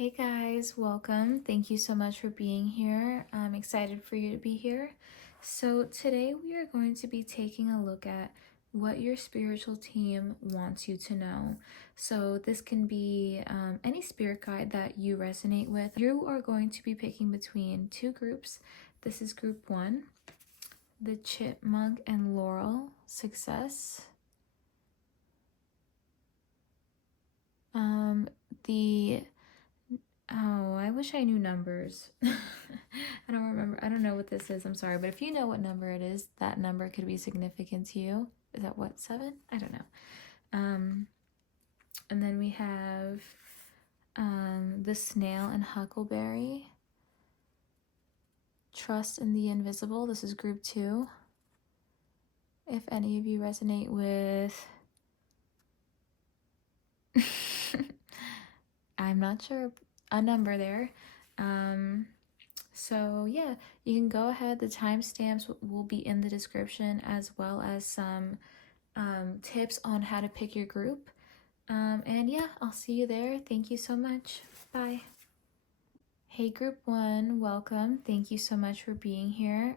Hey guys, welcome. Thank you so much for being here. I'm excited for you to be here. So, today we are going to be taking a look at what your spiritual team wants you to know. So, this can be any spirit guide that you resonate with. You are going to be picking between two groups. This is group one, the Chipmunk and Laurel Success. The Oh, I wish I knew numbers. I don't remember. I don't know what this is. I'm sorry. But if you know what number it is, that number could be significant to you. Is that what, 7? I don't know. And then we have the Snail and Huckleberry. Trust in the Invisible. This is group 2. If any of you resonate with... I'm not sure. A number there. So yeah, you can go ahead. The timestamps will be in the description, as well as some tips on how to pick your group. And yeah, I'll see you there. Thank you so much. Bye. Hey group 1, welcome. Thank you so much for being here.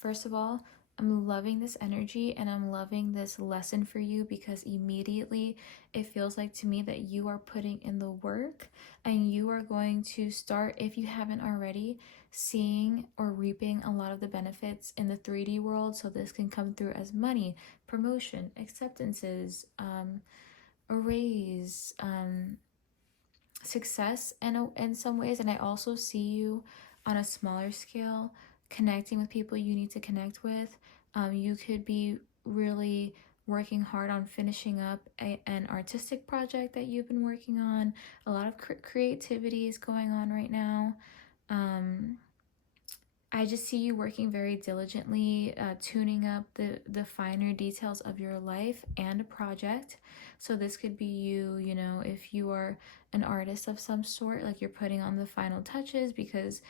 First of all, I'm loving this energy and I'm loving this lesson for you, because immediately it feels like to me that you are putting in the work and you are going to start, if you haven't already, seeing or reaping a lot of the benefits in the 3D world. So this can come through as money, promotion, acceptances, a raise, success in some ways. And I also see you on a smaller scale connecting with people you need to connect with. You could be really working hard on finishing up an artistic project that you've been working on. A lot of creativity is going on right now. I just see you working very diligently, tuning up the finer details of your life and a project. So this could be you, if you are an artist of some sort, like you're putting on the final touches because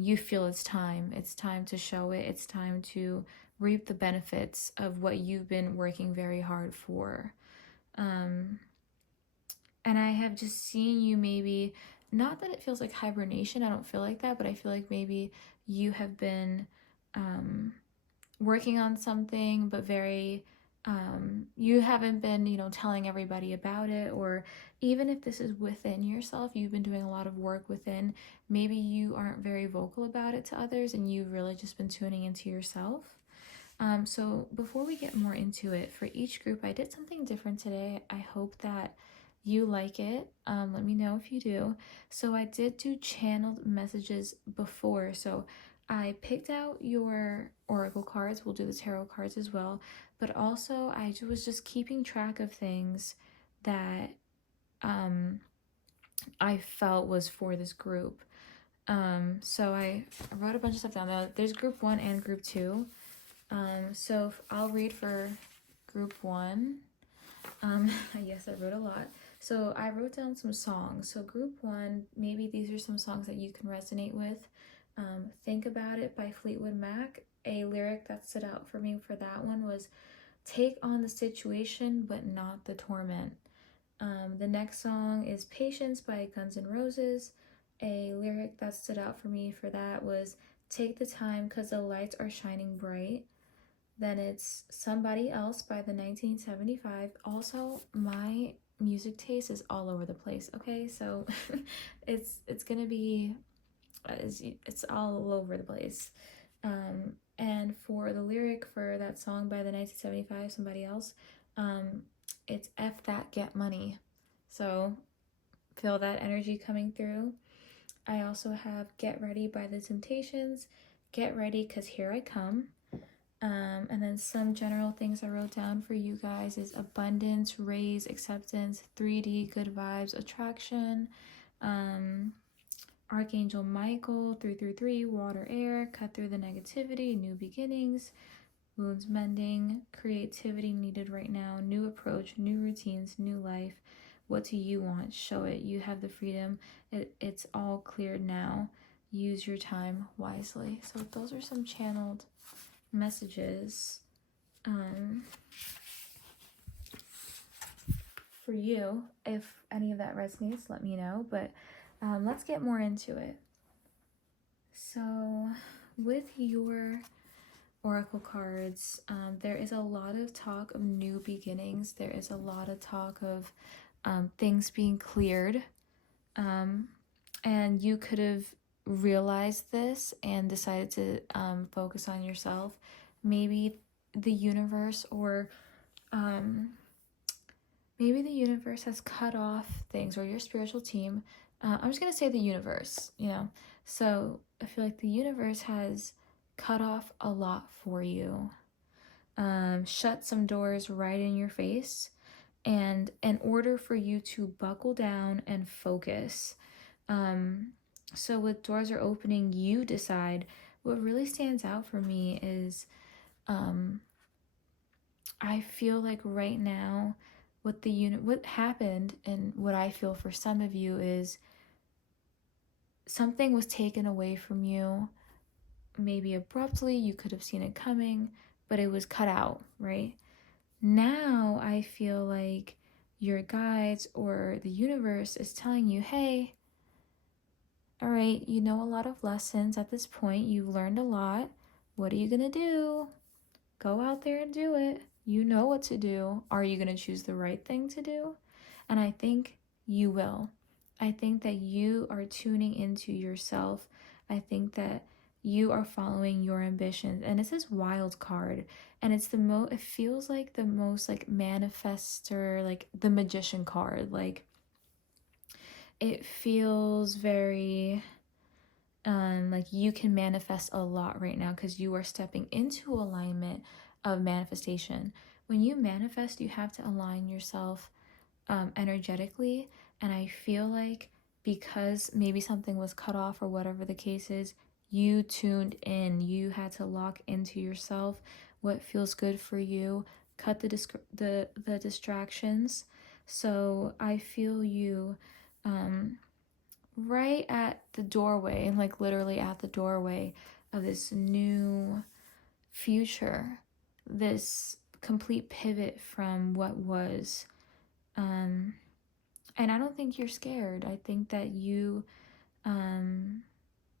you feel it's time. It's time to show it. It's time to reap the benefits of what you've been working very hard for. And I have just seen you, maybe, not that it feels like hibernation, I don't feel like that, but I feel like maybe you have been working on something, but very, you haven't been, telling everybody about it. Or even if this is within yourself, you've been doing a lot of work within, maybe you aren't very vocal about it to others and you've really just been tuning into yourself. So before we get more into it, for each group, I did something different today. I hope that you like it. Let me know if you do. So I did do channeled messages before. So I picked out your oracle cards. We'll do the tarot cards as well. But also I was just keeping track of things that I felt was for this group. So I wrote a bunch of stuff down. There's group 1 and group 2. So I'll read for group 1. I guess I wrote a lot. So I wrote down some songs. So group 1, maybe these are some songs that you can resonate with. Think About It by Fleetwood Mac. A lyric that stood out for me for that one was, take on the situation but not the torment. The next song is Patience by Guns N' Roses. A lyric that stood out for me for that was, take the time 'cause the lights are shining bright. Then it's Somebody Else by the 1975. Also, my music taste is all over the place, okay? So it's gonna be, it's all over the place. And for the lyric for that song by the 1975, Somebody Else, it's F that, get money. So feel that energy coming through. I also have Get Ready by the Temptations. Get ready, 'cause here I come. And then some general things I wrote down for you guys is abundance, raise, acceptance, 3D, good vibes, attraction, Archangel Michael, 333, water, air, cut through the negativity, new beginnings, wounds mending, creativity needed right now, new approach, new routines, new life. What do you want? Show it. You have the freedom. It's all cleared now. Use your time wisely. So those are some channeled messages for you. If any of that resonates, let me know. But let's get more into it. So with your oracle cards, there is a lot of talk of new beginnings. There is a lot of talk of things being cleared. And you could have realized this and decided to focus on yourself. Maybe the universe or maybe the universe has cut off things, or your spiritual team. I'm just going to say the universe, So I feel like the universe has cut off a lot for you. Shut some doors right in your face. And in order for you to buckle down and focus, so with doors are opening, you decide. What really stands out for me is I feel like right now what happened, and what I feel for some of you is something was taken away from you, maybe abruptly. You could have seen it coming, but it was cut out, right? Now I feel like your guides or the universe is telling you, hey, all right, you know a lot of lessons at this point. You've learned a lot. What are you going to do? Go out there and do it. You know what to do. Are you going to choose the right thing to do? And I think you will. I think that you are tuning into yourself. I think that you are following your ambitions. And it's this wild card. And it's it feels like the most like manifester, like the magician card. Like it feels very like you can manifest a lot right now because you are stepping into alignment of manifestation. When you manifest, you have to align yourself energetically. And I feel like because maybe something was cut off or whatever the case is, you tuned in. You had to lock into yourself, what feels good for you, cut the distractions. So I feel you right at the doorway, like literally at the doorway of this new future, this complete pivot from what was. And I don't think you're scared. I think that you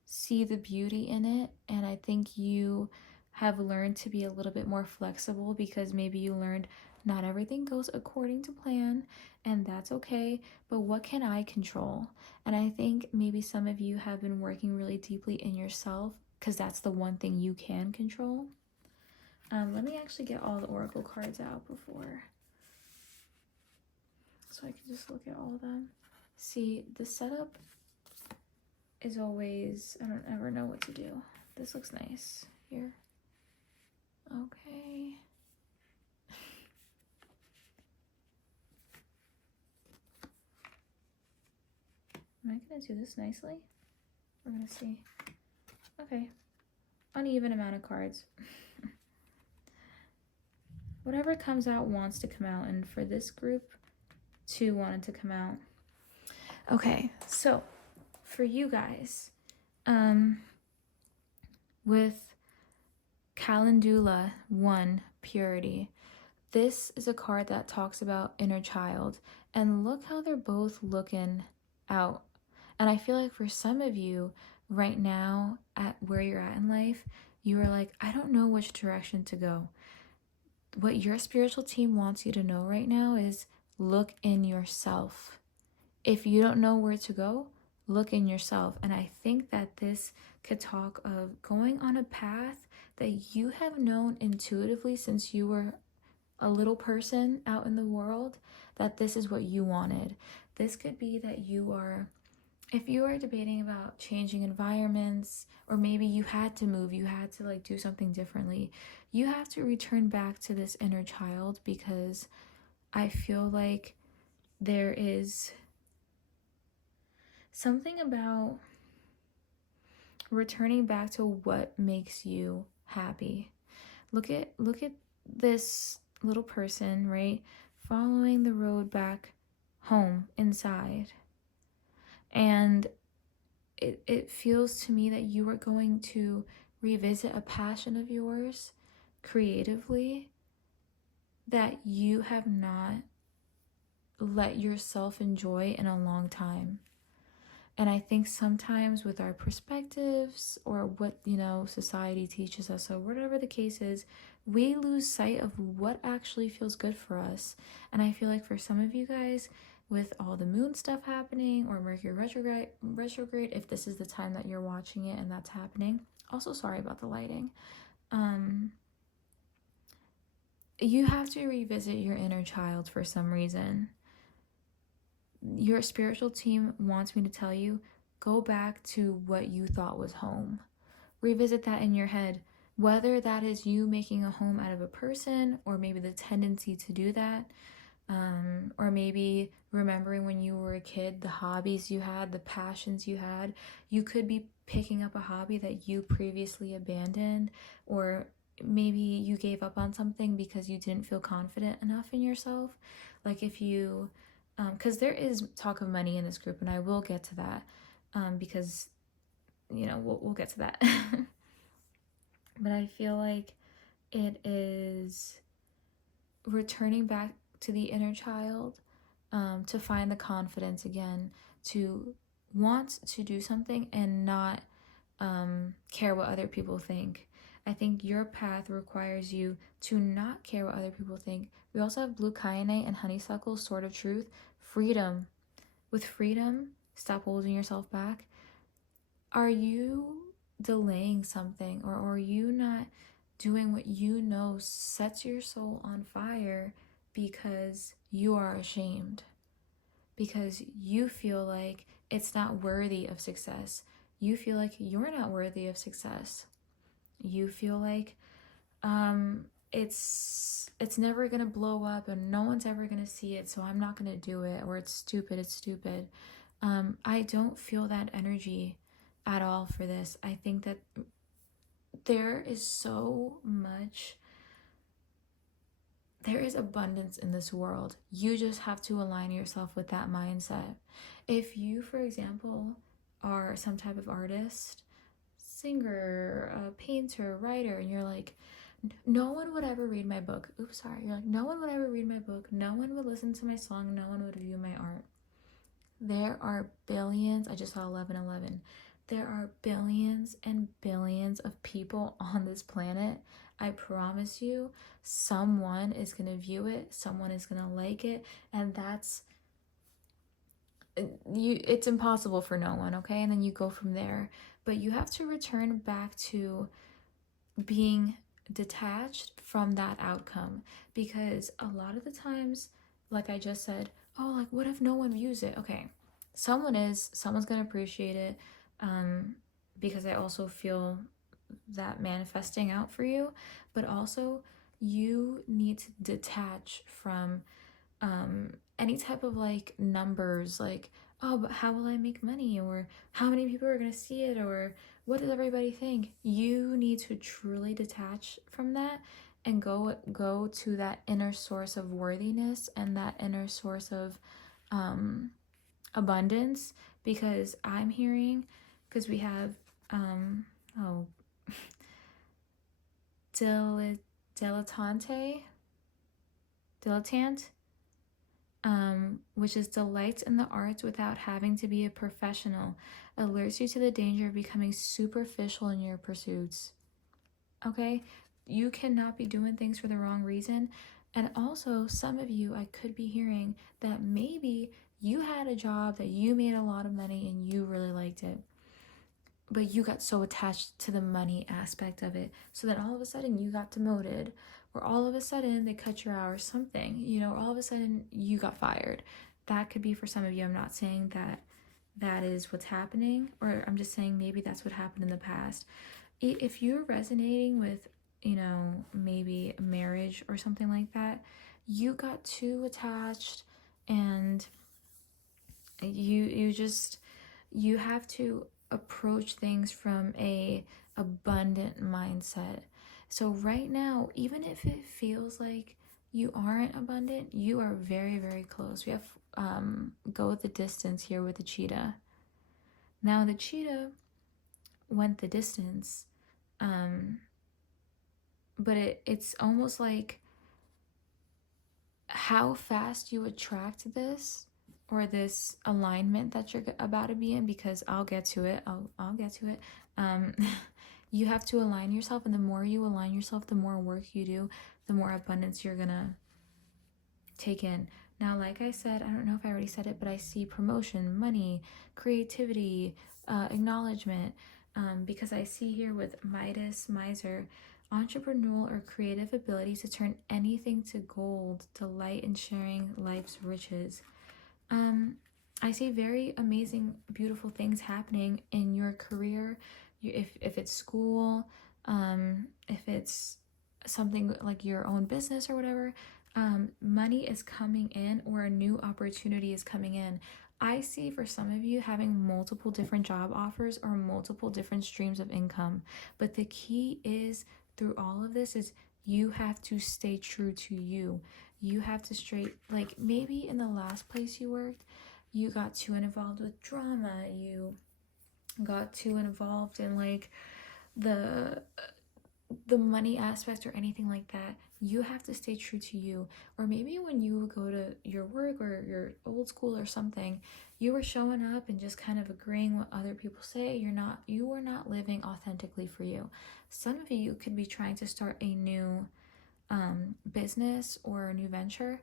see the beauty in it, and I think you have learned to be a little bit more flexible because maybe you learned not everything goes according to plan, and that's okay, but what can I control? And I think maybe some of you have been working really deeply in yourself because that's the one thing you can control. Let me actually get all the oracle cards out before, so I can just look at all of them. See, the setup is always, I don't ever know what to do. This looks nice here. Okay. Am I gonna do this nicely? We're gonna see. Okay. Uneven amount of cards. Whatever comes out wants to come out, and for this group, 2 wanted to come out. Okay, so for you guys, with Calendula 1, Purity, this is a card that talks about inner child, and look how they're both looking out. And I feel like for some of you right now, at where you're at in life, you are like, I don't know which direction to go. What your spiritual team wants you to know right now is look in yourself. If you don't know where to go, look in yourself. And I think that this could talk of going on a path that you have known intuitively since you were a little person out in the world, that this is what you wanted. This could be that you are, if you are debating about changing environments, or maybe you had to move, you had to like do something differently, you have to return back to this inner child, because I feel like there is something about returning back to what makes you happy. Look at this little person, right? Following the road back home inside. And it feels to me that you are going to revisit a passion of yours creatively that you have not let yourself enjoy in a long time. And I think sometimes with our perspectives or what, society teaches us, or whatever the case is, we lose sight of what actually feels good for us. And I feel like for some of you guys, with all the moon stuff happening or Mercury retrograde, if this is the time that you're watching it and that's happening, also sorry about the lighting. You have to revisit your inner child for some reason. Your spiritual team wants me to tell you, go back to what you thought was home. Revisit that in your head, whether that is you making a home out of a person, or maybe the tendency to do that, or maybe remembering when you were a kid, the hobbies you had, the passions you had. You could be picking up a hobby that you previously abandoned, or maybe you gave up on something because you didn't feel confident enough in yourself. Like if you, because there is talk of money in this group, and I will get to that, because, we'll get to that. But I feel like it is returning back to the inner child, to find the confidence again, to want to do something and not care what other people think. I think your path requires you to not care what other people think. We also have blue kyanite and honeysuckle, sword of truth, freedom. With freedom, stop holding yourself back. Are you delaying something, or are you not doing what you know sets your soul on fire because you are ashamed? Because you feel like it's not worthy of success. You feel like you're not worthy of success. You feel like it's never gonna blow up and no one's ever gonna see it, so I'm not gonna do it, or it's stupid. I don't feel that energy at all for this. I think that there is abundance in this world. You just have to align yourself with that mindset. If you, for example, are some type of artist, singer, painter, writer, and you're like, no one would ever read my book. You're like, no one would ever read my book. No one would listen to my song. No one would view my art. There are billions. I just saw 1111. There are billions and billions of people on this planet. I promise you, someone is going to view it. Someone is going to like it. And it's impossible for no one, okay? And then you go from there. But you have to return back to being detached from that outcome, because a lot of the times, like I just said, oh, like what if no one views it? Okay, someone's gonna appreciate it, because I also feel that manifesting out for you. But also, you need to detach from any type of like numbers, like, oh, but how will I make money, or how many people are gonna see it, or what does everybody think? You need to truly detach from that and go to that inner source of worthiness and that inner source of abundance. Because I'm hearing, because we have dilettante, which is delights in the arts without having to be a professional, alerts you to the danger of becoming superficial in your pursuits. Okay? You cannot be doing things for the wrong reason. And also, some of you, I could be hearing that maybe you had a job that you made a lot of money and you really liked it, but you got so attached to the money aspect of it, so then all of a sudden you got demoted, or all of a sudden they cut your hours, something, all of a sudden you got fired. That could be for some of you. I'm not saying that is what's happening, or I'm just saying maybe that's what happened in the past. If you're resonating with, maybe marriage or something like that, you got too attached, and you have to approach things from a abundant mindset. So right now, even if it feels like you aren't abundant, you are very, very close. We have go the distance here with the cheetah. Now the cheetah went the distance, but it's almost like how fast you attract this, or this alignment that you're about to be in, because I'll get to it. I'll get to it. You have to align yourself, and the more you align yourself, the more work you do, the more abundance you're gonna take in. Now, like I said, I don't know if I already said it, but I see promotion, money, creativity, acknowledgement, because I see here with Midas, Miser, entrepreneurial or creative ability to turn anything to gold, delight in sharing life's riches. I see very amazing, beautiful things happening in your career. If it's school, if it's something like your own business or whatever, money is coming in, or a new opportunity is coming in. I see for some of you having multiple different job offers or multiple different streams of income. But the key is, through all of this, is you have to stay true to you. You have to like maybe in the last place you worked, you got too involved with drama. You got too involved in like the money aspect or anything like that. You have to stay true to you. Or maybe when you go to your work or your old school or something, you were showing up and just kind of agreeing what other people say. You were not living authentically for you. Some of you could be trying to start a new business or a new venture,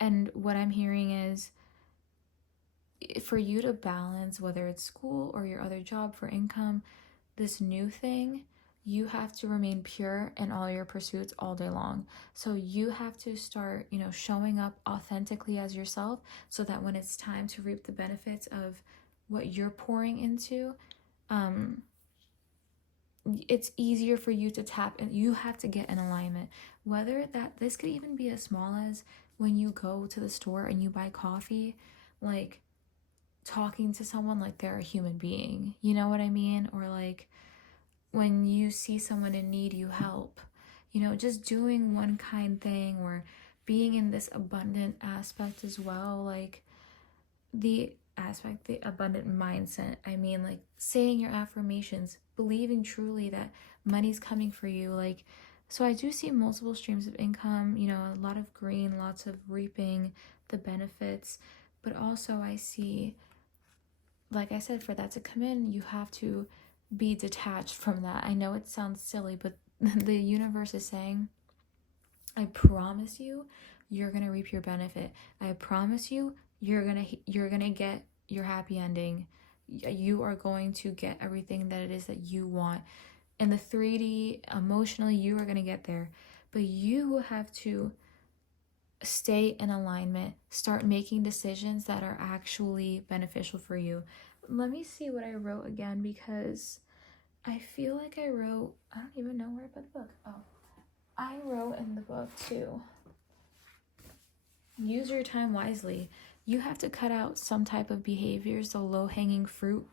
and what I'm hearing is, for you to balance, whether it's school or your other job for income, this new thing, you have to remain pure in all your pursuits all day long. So you have to start, showing up authentically as yourself, so that when it's time to reap the benefits of what you're pouring into, it's easier for you to tap, and you have to get in alignment. Whether this could even be as small as when you go to the store and you buy coffee, like talking to someone like they're a human being, you know what I mean? Or like when you see someone in need, you help, just doing one kind thing, or being in this abundant aspect as well, like the abundant mindset. I mean, like saying your affirmations, believing truly that money's coming for you. Like, so I do see multiple streams of income, a lot of green, lots of reaping the benefits. But also I see, like I said, for that to come in, you have to be detached from that. I know it sounds silly, but the universe is saying, I promise you, you're gonna reap your benefit. I promise you, you're gonna get your happy ending. You are going to get everything that it is that you want. In the 3D, emotionally, you are gonna get there. But you have to stay in alignment. Start making decisions that are actually beneficial for you. Let me see what I wrote again, because I feel like I wrote, I don't even know where I put the book. Oh, I wrote in the book too. Use your time wisely. You have to cut out some type of behaviors, the low-hanging fruit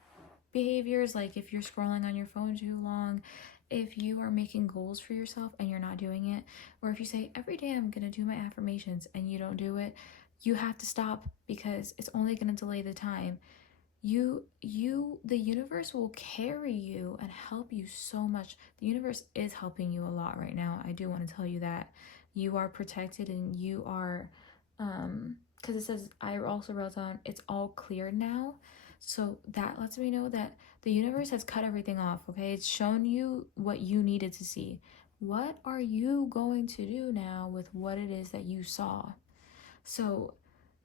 behaviors, like if you're scrolling on your phone too long, if you are making goals for yourself and you're not doing it, or if you say, every day I'm going to do my affirmations, and you don't do it, you have to stop, because it's only going to delay the time. The universe will carry you and help you so much. The universe is helping you a lot right now. I do want to tell you that you are protected, and you are, because it says, I also wrote down, it's all clear now. So that lets me know that the universe has cut everything off, okay? It's shown you what you needed to see. What are you going to do now with what it is that you saw? So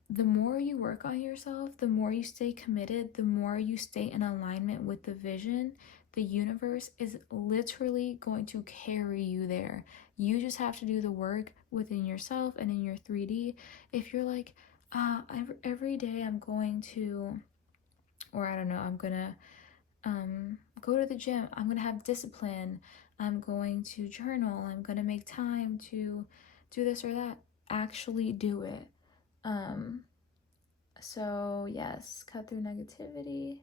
the more you work on yourself, the more you stay committed, the more you stay in alignment with the vision, the universe is literally going to carry you there. You just have to do the work within yourself and in your 3D. If you're like, every day I'm going to, or I don't know, I'm gonna go to the gym, I'm gonna have discipline, I'm going to journal, I'm gonna make time to do this or that, actually do it. So yes, cut through negativity.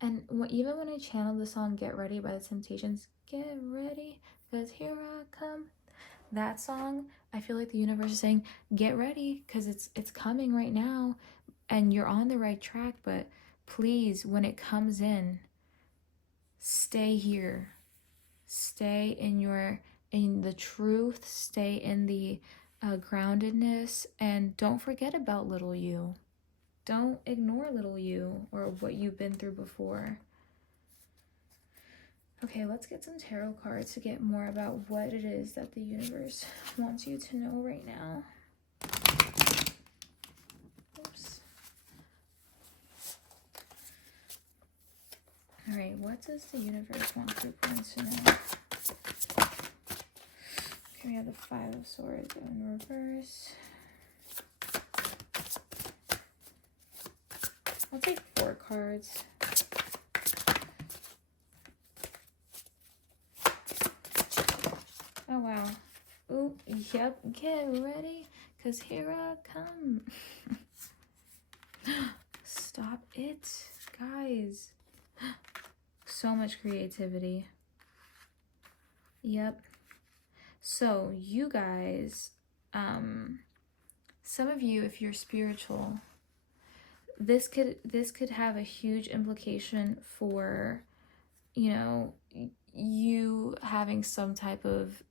And even when I channeled the song Get Ready by the Temptations, get ready, because here I come, that song, I feel like the universe is saying, get ready, because it's coming right now, and you're on the right track. But please, when it comes in, stay here, stay in the truth, stay in the groundedness, and don't forget about little you. Don't ignore little you or what you've been through before. Okay, let's get some tarot cards to get more about what it is that the universe wants you to know right now. Oops. All right, what does the universe want group 1 to know? Okay, we have the 5 of Swords in reverse. I'll take 4 cards. Oh, wow. Ooh, yep, get ready, because here I come. Stop it, guys. So much creativity. Yep. So, you guys, some of you, if you're spiritual, this could have a huge implication for, you know, you having some type of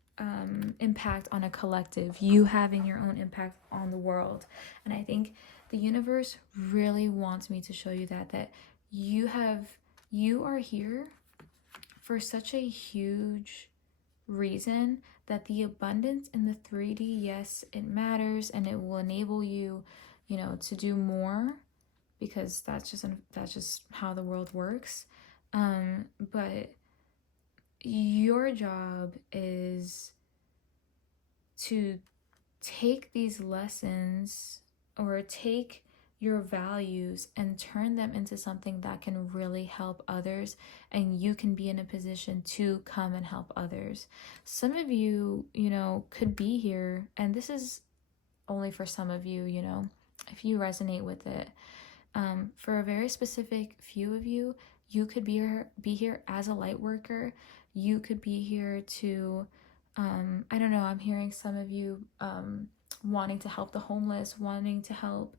impact on a collective, you having your own impact on the world. And I think the universe really wants me to show you that you are here for such a huge reason, that the abundance in the 3D, yes, it matters, and it will enable you, you know, to do more, because that's just how the world works. But your job is to take these lessons, or take your values, and turn them into something that can really help others, and you can be in a position to come and help others. Some of you, you know, could be here, and this is only for some of you, you know, if you resonate with it. For a very specific few of you, you could be here as a light worker. You could be here to, I don't know, I'm hearing some of you wanting to help the homeless, wanting to help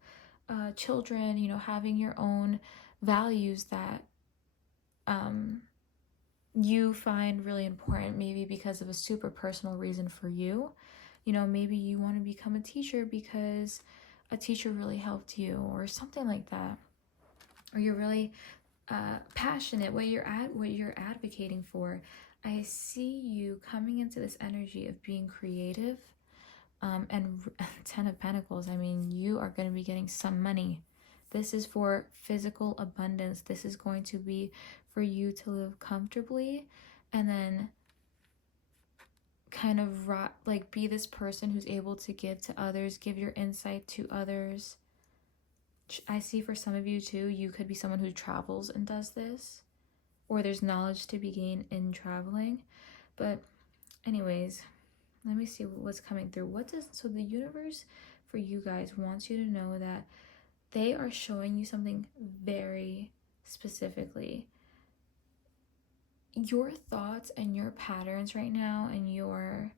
children, you know, having your own values that you find really important, maybe because of a super personal reason for you. You know, maybe you want to become a teacher because a teacher really helped you, or something like that. Or you're really passionate, what you're advocating for. I see you coming into this energy of being creative. And 10 of Pentacles, I mean, you are going to be getting some money. This is for physical abundance. This is going to be for you to live comfortably, and then kind of like be this person who's able to give to others, give your insight to others. I see for some of you too, you could be someone who travels and does this, or there's knowledge to be gained in traveling. But anyways, let me see what's coming through. So the universe for you guys wants you to know that they are showing you something very specifically. Your thoughts and your patterns right now, and your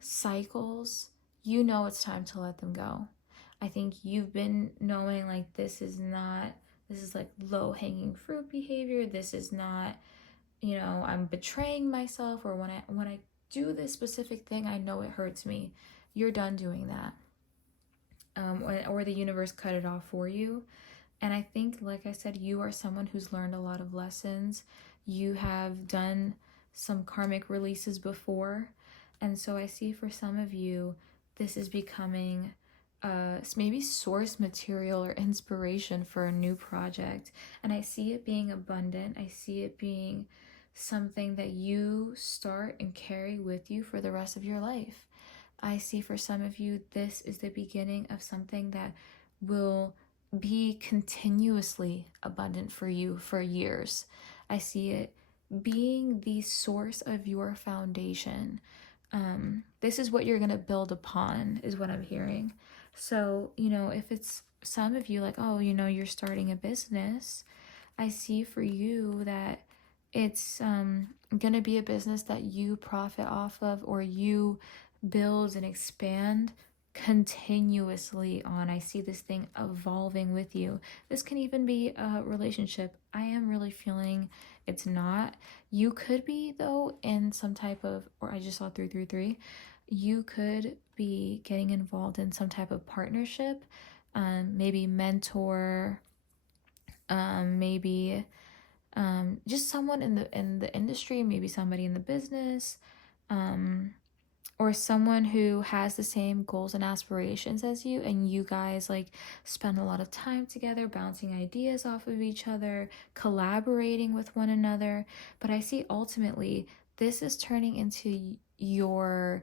cycles, you know it's time to let them go. I think you've been knowing, like, this is like low-hanging fruit behavior. This is not, you know, I'm betraying myself, or when I do this specific thing, I know it hurts me. You're done doing that. Or the universe cut it off for you. And I think, like I said, you are someone who's learned a lot of lessons. You have done some karmic releases before. And so I see for some of you, this is becoming maybe source material or inspiration for a new project. And I see it being abundant. I see it being something that you start and carry with you for the rest of your life. I see for some of you, this is the beginning of something that will be continuously abundant for you for years. I see it being the source of your foundation. This is what you're going to build upon, is what I'm hearing. So, you know, if it's some of you, like, oh, you know, you're starting a business, I see for you that it's going to be a business that you profit off of, or you build and expand continuously on. I see this thing evolving with you. This can even be a relationship. I am really feeling it's not. You could be, though, in some type of, or I just saw 333. You could be getting involved in some type of partnership, maybe mentor, maybe just someone in the industry, maybe somebody in the business, or someone who has the same goals and aspirations as you, and you guys like spend a lot of time together, bouncing ideas off of each other, collaborating with one another. But I see ultimately this is turning into your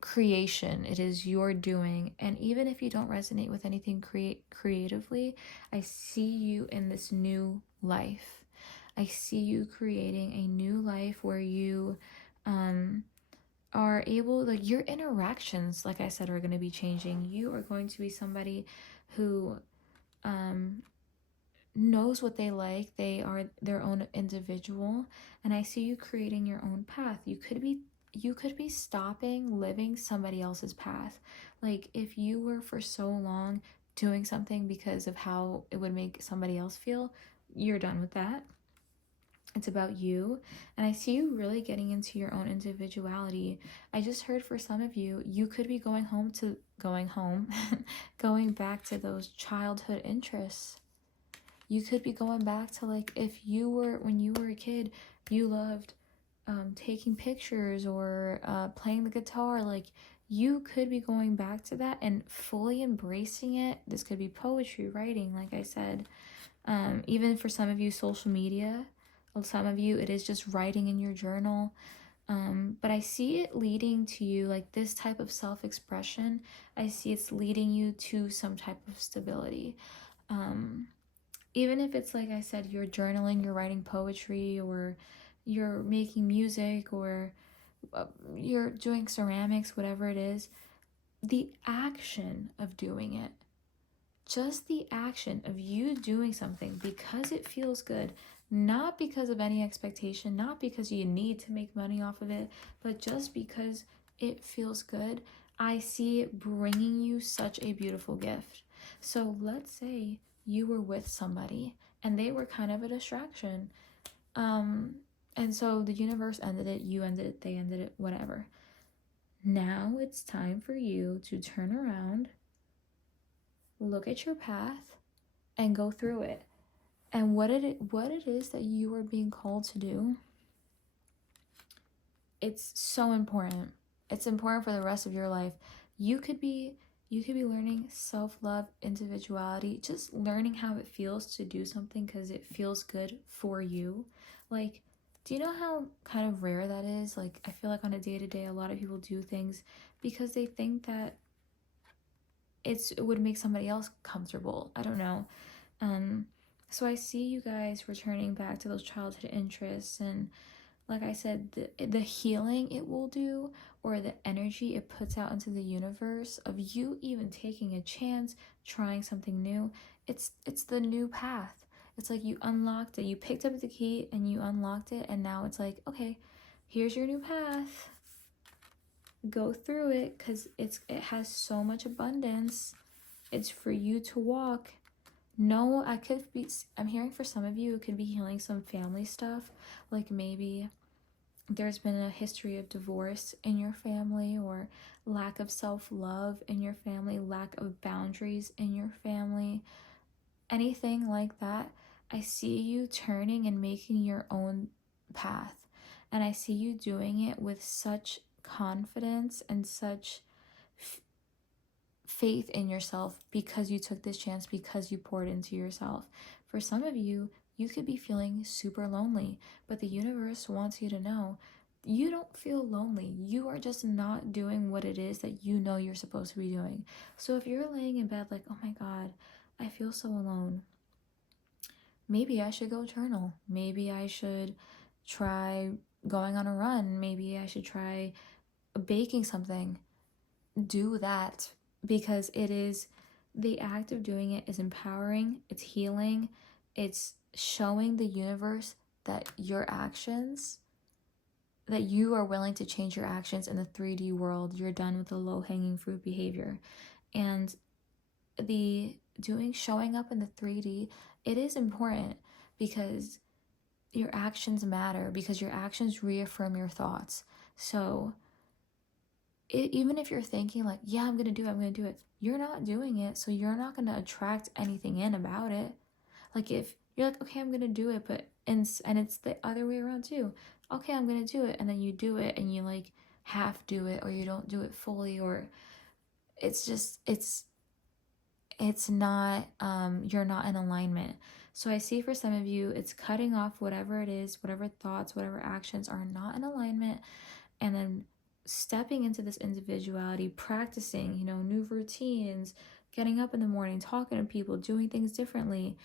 creation. It is your doing. And even if you don't resonate with anything creatively, I see you in this new life. I see you creating a new life where you are able, like, your interactions, like I said, are going to be changing. You are going to be somebody who knows what they like. They are their own individual, and I see you creating your own path. You could be stopping living somebody else's path. Like, if you were for so long doing something because of how it would make somebody else feel, you're done with that. It's about you. And I see you really getting into your own individuality. I just heard for some of you, you could be going going back to those childhood interests. You could be going back to, like, when you were a kid, you loved taking pictures or playing the guitar. Like, you could be going back to that and fully embracing it. This could be poetry, writing, like I said. Even for some of you, social media. Some of you, it is just writing in your journal. But I see it leading to you, like, this type of self-expression. I see it's leading you to some type of stability. Even if it's, like I said, you're journaling, you're writing poetry, or you're making music, or you're doing ceramics, whatever it is, the action of doing it, just the action of you doing something because it feels good, not because of any expectation, not because you need to make money off of it, but just because it feels good. I see it bringing you such a beautiful gift. So let's say you were with somebody and they were kind of a distraction. And so the universe ended it, you ended it, they ended it, whatever. Now it's time for you to turn around, look at your path, and go through it. And what it is that you are being called to do, it's so important. It's important for the rest of your life. You could be learning self-love, individuality, just learning how it feels to do something because it feels good for you. Like, do you know how kind of rare that is? Like, I feel like on a day-to-day, a lot of people do things because they think that it would make somebody else comfortable. I don't know. So I see you guys returning back to those childhood interests, and like I said, the healing it will do, or the energy it puts out into the universe of you even taking a chance, trying something new. It's the new path. It's like you unlocked it. You picked up the key and you unlocked it, and now it's like, okay, here's your new path. Go through it because it has so much abundance. It's for you to walk. No, I'm hearing for some of you, it could be healing some family stuff. Like, maybe there's been a history of divorce in your family, or lack of self-love in your family, lack of boundaries in your family, anything like that. I see you turning and making your own path. And I see you doing it with such confidence and such faith in yourself because you took this chance, because you poured into yourself. For some of you, you could be feeling super lonely, but the universe wants you to know you don't feel lonely. You are just not doing what it is that you know you're supposed to be doing. So if you're laying in bed like, oh my God, I feel so alone, maybe I should go journal. Maybe I should try going on a run. Maybe I should try baking something. Do that, because the act of doing it is empowering, it's healing, it's showing the universe that your actions, that you are willing to change your actions in the 3D world. You're done with the low-hanging fruit behavior. And showing up in the 3D, it is important because your actions matter, because your actions reaffirm your thoughts. So even if you're thinking like, yeah, I'm gonna do it, you're not doing it, so you're not gonna attract anything in about it. Like if you're like, okay, I'm gonna do it, but and it's the other way around too. Okay, I'm gonna do it, and then you do it, and you like half do it, or you don't do it fully, or it's just it's not you're not in alignment. So I see for some of you, it's cutting off whatever it is, whatever thoughts, whatever actions are not in alignment, and then stepping into this individuality, practicing, new routines, getting up in the morning, talking to people, doing things differently,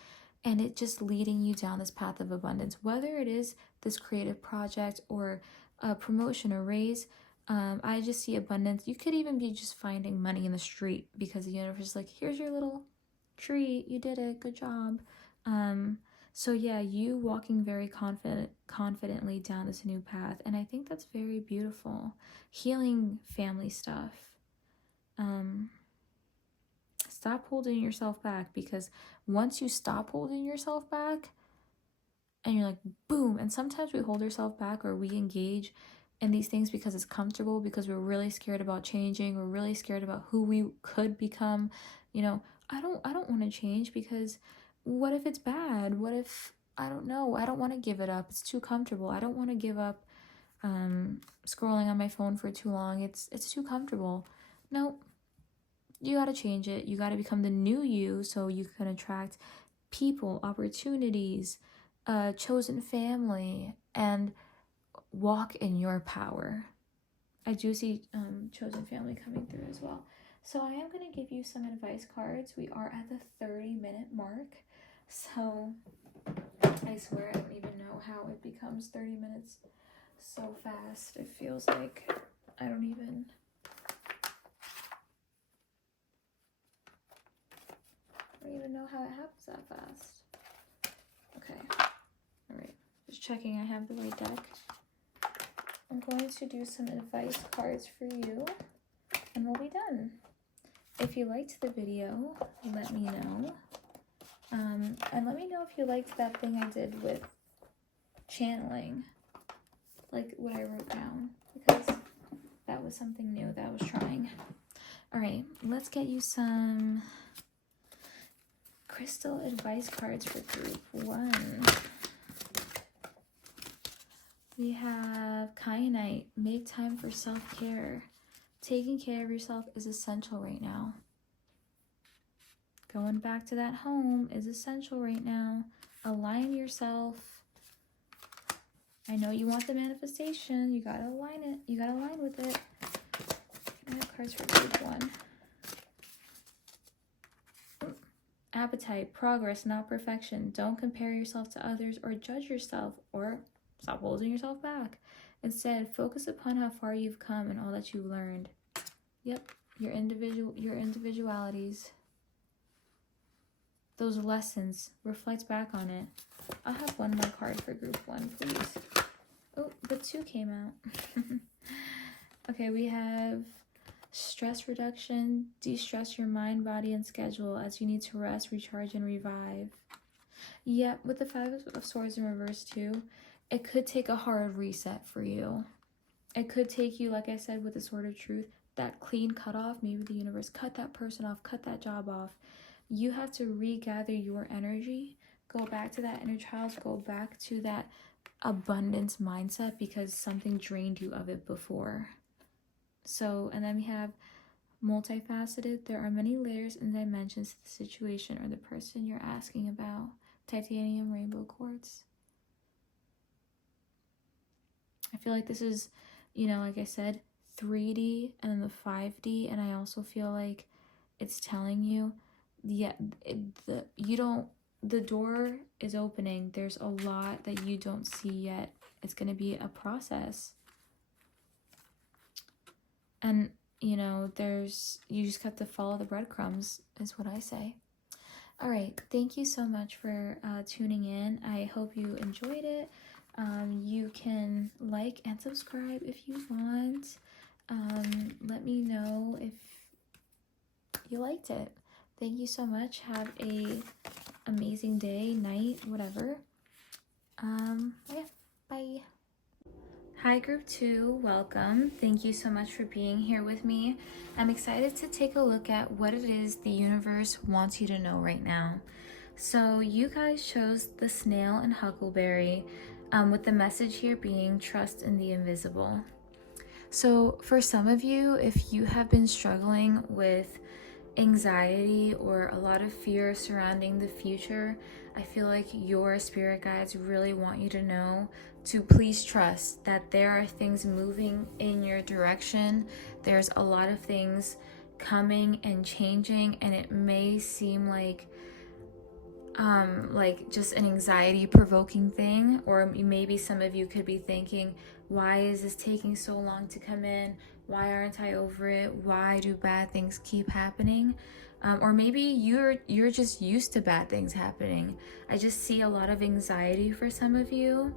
and it just leading you down this path of abundance, whether it is this creative project or a promotion or raise. I just see abundance. You could even be just finding money in the street because the universe is like, here's your little treat, you did it, good job. So yeah, you walking very confidently down this new path, and I think that's very beautiful. Healing family stuff. Stop holding yourself back, because once you stop holding yourself back and you're like, boom, and sometimes we hold ourselves back or we engage in these things because it's comfortable, because we're really scared about changing, we're really scared about who we could become. I don't want to change because what if it's bad? What if, I don't know, I don't want to give it up, it's too comfortable. I don't want to give up scrolling on my phone for too long, it's too comfortable. No, you got to change it. You got to become the new you so you can attract people, opportunities, chosen family, and walk in your power. I do see chosen family coming through as well. So I am going to give you some advice cards. We are at the 30-minute mark. So I swear I don't even know how it becomes 30 minutes so fast. It feels like I don't even know how it happens that fast. Okay. All right. Just checking I have the right deck. I'm going to do some advice cards for you, and we'll be done. If you liked the video, let me know. And let me know if you liked that thing I did with channeling, like what I wrote down, because that was something new that I was trying. All right, let's get you some crystal advice cards for group 1. We have kyanite. Make time for self-care. Taking care of yourself is essential right now. Going back to that home is essential right now. Align yourself. I know you want the manifestation. You gotta align it. You gotta align with it. I have cards for group 1. Appetite, progress, not perfection. Don't compare yourself to others or judge yourself, or stop holding yourself back. Instead, focus upon how far you've come and all that you've learned. Yep, your individualities. Those lessons. Reflect back on it. I'll have one more card for group 1, please. Oh, the 2 came out. Okay, we have stress reduction. De-stress your mind, body, and schedule as you need to rest, recharge, and revive. Yeah, with the 5 of Swords in reverse too, it could take a hard reset for you. It could take you, like I said, with the Sword of Truth, that clean cutoff. Maybe the universe cut that person off, cut that job off. You have to regather your energy, go back to that inner child, go back to that abundance mindset because something drained you of it before. So, and then we have multifaceted. There are many layers and dimensions to the situation or the person you're asking about. Titanium rainbow quartz. I feel like this is, like I said, 3D and then the 5D, and I also feel like it's telling you, the door is opening. There's a lot that you don't see yet. It's going to be a process. And, you just have to follow the breadcrumbs, is what I say. All right. Thank you so much for tuning in. I hope you enjoyed it. You can like and subscribe if you want. Let me know if you liked it. Thank you so much. Have a amazing day, night, whatever. Yeah, bye. Hi Hi Group 2, welcome. Thank you so much for being here with me. I'm excited to take a look at what it is the universe wants you to know right now. So you guys chose the snail and huckleberry, with the message here being trust in the invisible. So for some of you, if you have been struggling with anxiety or a lot of fear surrounding the future, I feel like your spirit guides really want you to know to please trust that there are things moving in your direction. There's a lot of things coming and changing, and it may seem like just an anxiety provoking thing, or maybe some of you could be thinking, why is this taking so long to come in? Why aren't I over it? Why do bad things keep happening? Or maybe you're just used to bad things happening. I just see a lot of anxiety for some of you.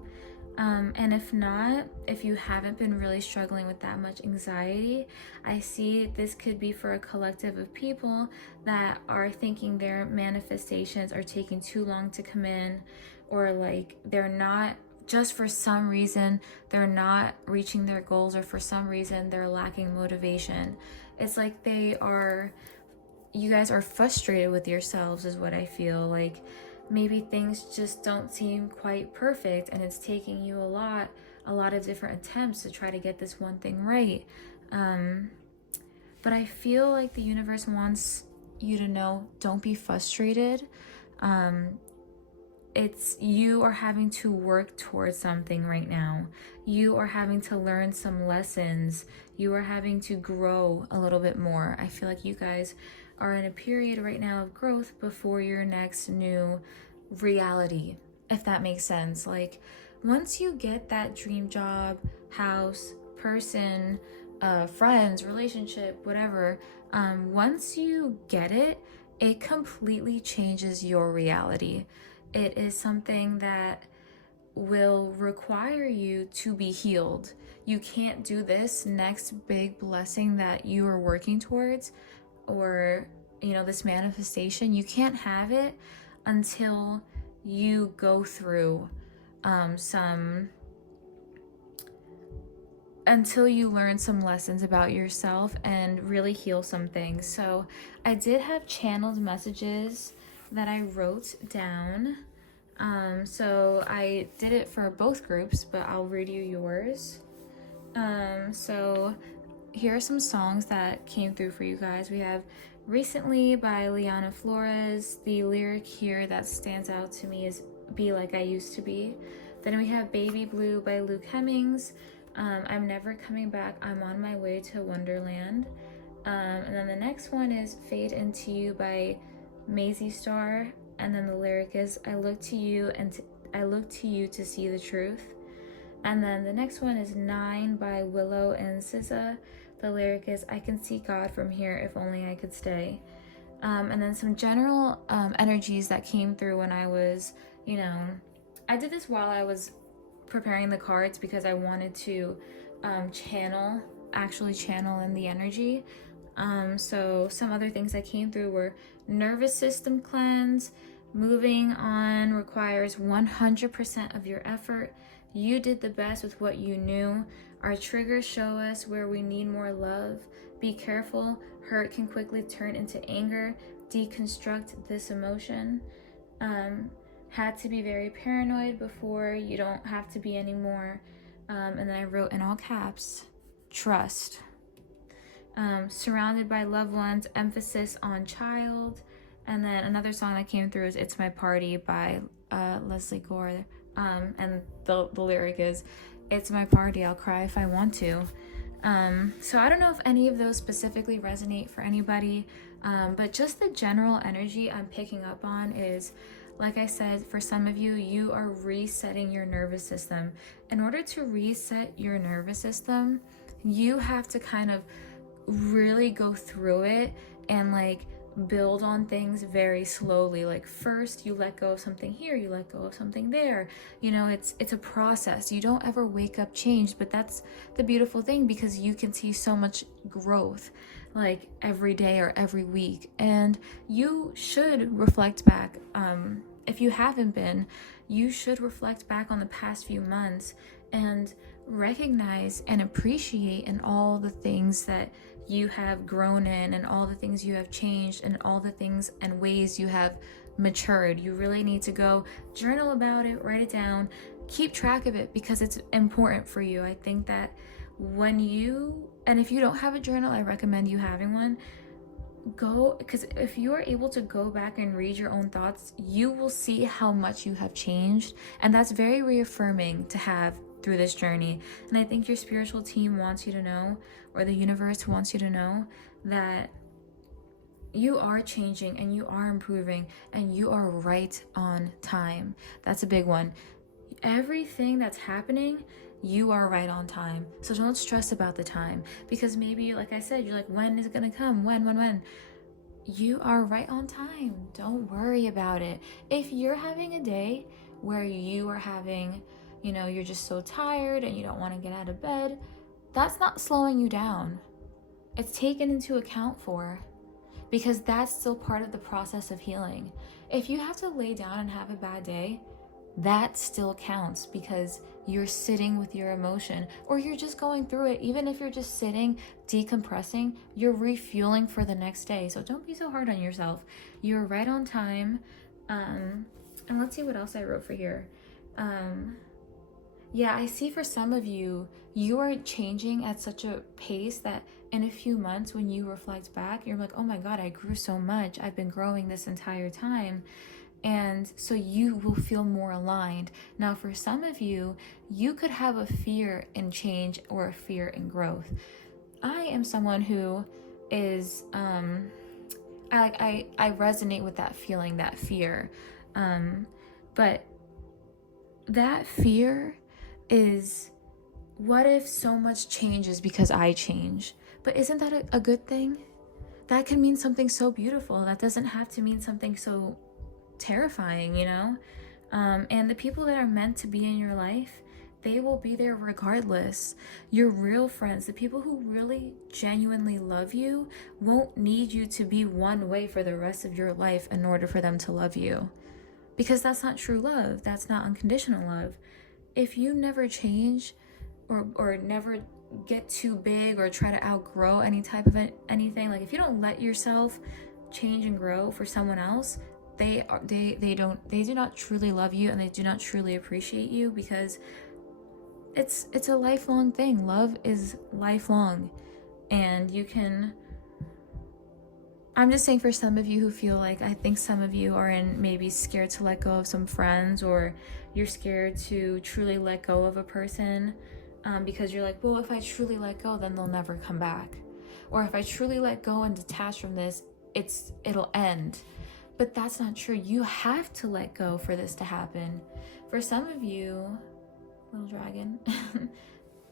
And if not, if you haven't been really struggling with that much anxiety, I see this could be for a collective of people that are thinking their manifestations are taking too long to come in, or like they're not, just for some reason, they're not reaching their goals, or for some reason they're lacking motivation. It's like you guys are frustrated with yourselves is what I feel like. Maybe things just don't seem quite perfect, and it's taking you a lot of different attempts to try to get this one thing right. But I feel like the universe wants you to know, don't be frustrated. You are having to work towards something right now. You are having to learn some lessons. You are having to grow a little bit more. I feel like you guys are in a period right now of growth before your next new reality, if that makes sense. Like, once you get that dream job, house, person, friends, relationship, whatever, once you get it, it completely changes your reality. It is something that will require you to be healed. You can't do this next big blessing that you are working towards, or this manifestation, you can't have it until you go through until you learn some lessons about yourself and really heal some things. So I did have channeled messages that I wrote down. So I did it for both groups, but I'll read you yours. So here are some songs that came through for you guys. We have Recently by Liana Flores. The lyric here that stands out to me is Be Like I Used to Be. Then we have Baby Blue by Luke Hemmings. I'm Never Coming Back, I'm on My Way to Wonderland. And then the next one is Fade Into You by Maisie Star. And then the lyric is I look to you I look to you to see the truth. And then the next one is 9 by Willow and SZA. The lyric is I can see God from here if only I could stay. And then some general energies that came through when I was, I did this while I was preparing the cards because I wanted to actually channel in the energy. So some other things that came through were nervous system cleanse. Moving on requires 100% of your effort. You did the best with what you knew. Our triggers show us where we need more love. Be careful. Hurt can quickly turn into anger. Deconstruct this emotion. Had to be very paranoid before. You don't have to be anymore. And then I wrote in all caps, trust. Surrounded by loved ones, emphasis on child. And then another song that came through is It's My Party by Leslie Gore. And the lyric is, it's my party, I'll cry if I want to. So I don't know if any of those specifically resonate for anybody, but just the general energy I'm picking up on is, like I said, for some of you, you are resetting your nervous system. In order to reset your nervous system, you have to kind of really go through it and build on things very slowly. Like, first you let go of something here, you let go of something there. It's a process. You don't ever wake up changed, but that's the beautiful thing, because you can see so much growth every day or every week. And you should reflect back, if you haven't been, you should reflect back on the past few months and recognize and appreciate in all the things that you have grown in, and all the things you have changed, and all the things and ways you have matured. You really need to go journal about it, write it down, keep track of it, because it's important for you. I think that and if you don't have a journal, I recommend you having one. Because if you are able to go back and read your own thoughts, you will see how much you have changed, and that's very reaffirming to have through this journey. And I think your spiritual team wants you to know, or the universe wants you to know, that you are changing and you are improving and you are right on time. That's a big one. Everything that's happening, you are right on time. So don't stress about the time, because maybe, like I said, you're like, when is it gonna come? When? You are right on time. Don't worry about it. If you're having a day where you are having, you're just so tired and you don't want to get out of bed, that's not slowing you down. It's taken into account for, because that's still part of the process of healing. If you have to lay down and have a bad day, that still counts, because you're sitting with your emotion, or you're just going through it. Even if you're just sitting, decompressing, you're refueling for the next day. So don't be so hard on yourself. You're right on time. And let's see what else I wrote for here. Yeah, I see for some of you, you are changing at such a pace that in a few months, when you reflect back, you're like, oh my God, I grew so much. I've been growing this entire time. And so you will feel more aligned. Now, for some of you, you could have a fear in change or a fear in growth. I am someone who is, I resonate with that feeling, that fear. But that fear is, what if so much changes because I change? But isn't that a good thing? That can mean something so beautiful. That doesn't have to mean something so terrifying, and the people that are meant to be in your life, they will be there regardless. Your real friends, the people who really genuinely love you, won't need you to be one way for the rest of your life in order for them to love you, because that's not true love. That's not unconditional love. If you never change or never get too big or try to outgrow any type of anything, like if you don't let yourself change and grow for someone else, they do not truly love you, and they do not truly appreciate you, because it's a lifelong thing. Love is lifelong. And I'm just saying, for some of you who feel like, I think some of you are maybe scared to let go of some friends, or you're scared to truly let go of a person, because you're like, well, if I truly let go, then they'll never come back. Or if I truly let go and detach from this, it'll end. But that's not true. You have to let go for this to happen. For some of you, little dragon,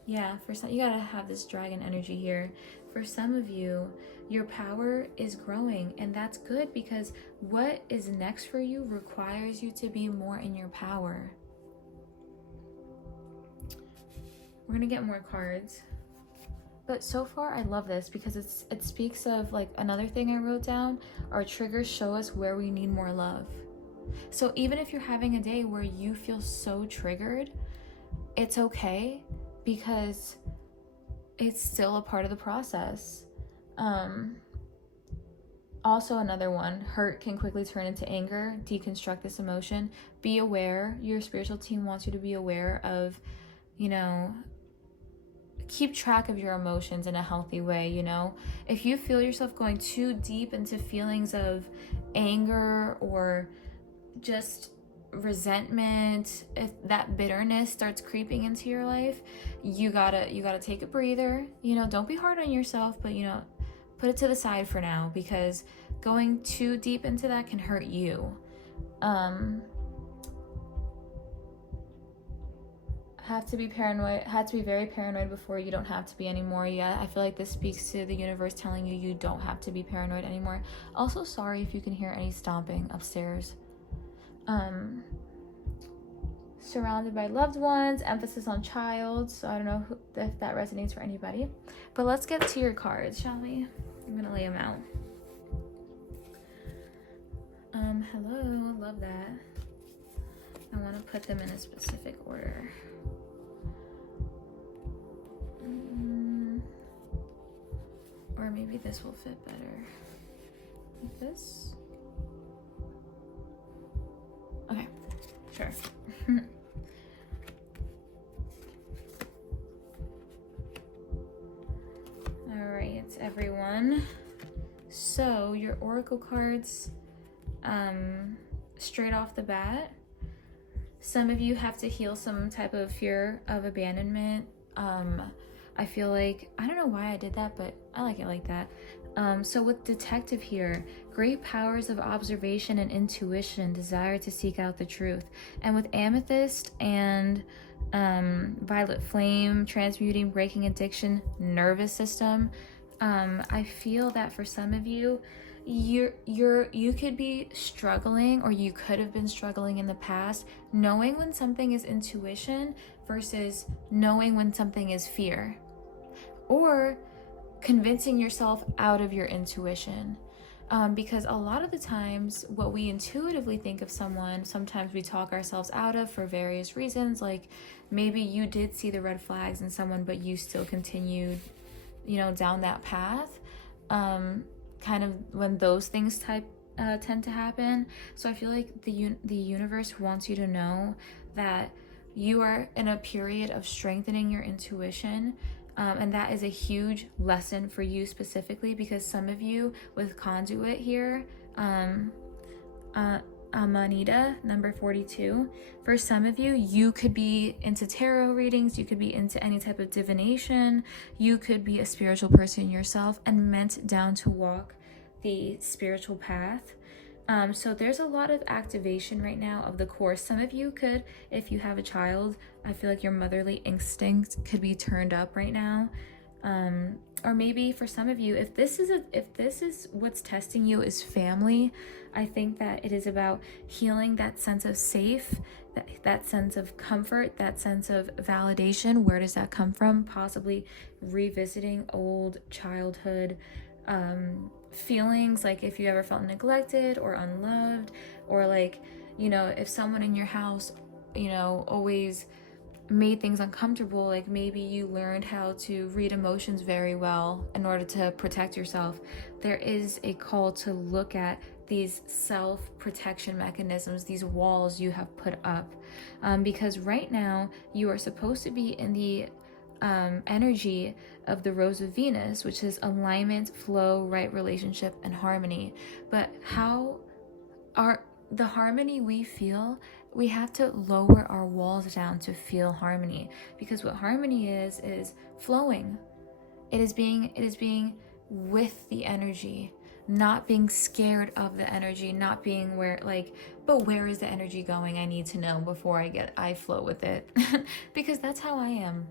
yeah, for some, you gotta have this dragon energy here. For some of you, your power is growing, and that's good, because what is next for you requires you to be more in your power. We're gonna get more cards. But so far, I love this, because it speaks of, like, another thing I wrote down, our triggers show us where we need more love. So even if you're having a day where you feel so triggered, it's okay, because it's still a part of the process. Also, another one, hurt can quickly turn into anger. Deconstruct this emotion. Be aware. Your spiritual team wants you to be aware of, keep track of your emotions in a healthy way. If you feel yourself going too deep into feelings of anger or just resentment, if that bitterness starts creeping into your life, you gotta take a breather. Don't be hard on yourself, but put it to the side for now, because going too deep into that can hurt you. Had to be very paranoid before. You don't have to be anymore. Yeah, I feel like this speaks to the universe telling you don't have to be paranoid anymore. Also, sorry if you can hear any stomping upstairs. Surrounded by loved ones, emphasis on child. So I don't know if that resonates for anybody. But let's get to your cards, shall we? I'm gonna lay them out. Hello, love that. I want to put them in a specific order. Or maybe this will fit better. Like this? Okay, sure. Alright, everyone. So, your oracle cards, straight off the bat, some of you have to heal some type of fear of abandonment. I feel like, I don't know why I did that, but I like it like that. So with detective here, great powers of observation and intuition, desire to seek out the truth. And with amethyst and violet flame, transmuting, breaking addiction, nervous system, I feel that for some of you, you could be struggling, or you could have been struggling in the past, knowing when something is intuition versus knowing when something is fear, or convincing yourself out of your intuition. Because a lot of the times what we intuitively think of someone, sometimes we talk ourselves out of for various reasons. Like maybe you did see the red flags in someone, but you still continued, down that path. Kind of when those things tend to happen. So I feel like the universe wants you to know that you are in a period of strengthening your intuition. And that is a huge lesson for you specifically, because some of you with conduit here, Amanita, number 42, for some of you, you could be into tarot readings, you could be into any type of divination, you could be a spiritual person yourself and meant down to walk the spiritual path. So there's a lot of activation right now of the course. Some of you could, if you have a child, I feel like your motherly instinct could be turned up right now. Or maybe for some of you, if this is what's testing you is family, I think that it is about healing that sense of safe, that sense of comfort, that sense of validation. Where does that come from? Possibly revisiting old childhood feelings, like if you ever felt neglected or unloved, or like, if someone in your house, always made things uncomfortable, like maybe you learned how to read emotions very well in order to protect yourself. There is a call to look at these self-protection mechanisms, these walls you have put up, because right now you are supposed to be in the energy of the Rose of Venus, which is alignment, flow, right relationship, and harmony. But how are the harmony we feel, we have to lower our walls down to feel harmony, because what harmony is flowing. It is being with the energy, not being scared of the energy, not being but where is the energy going? I need to know before I flow with it. Because that's how I am,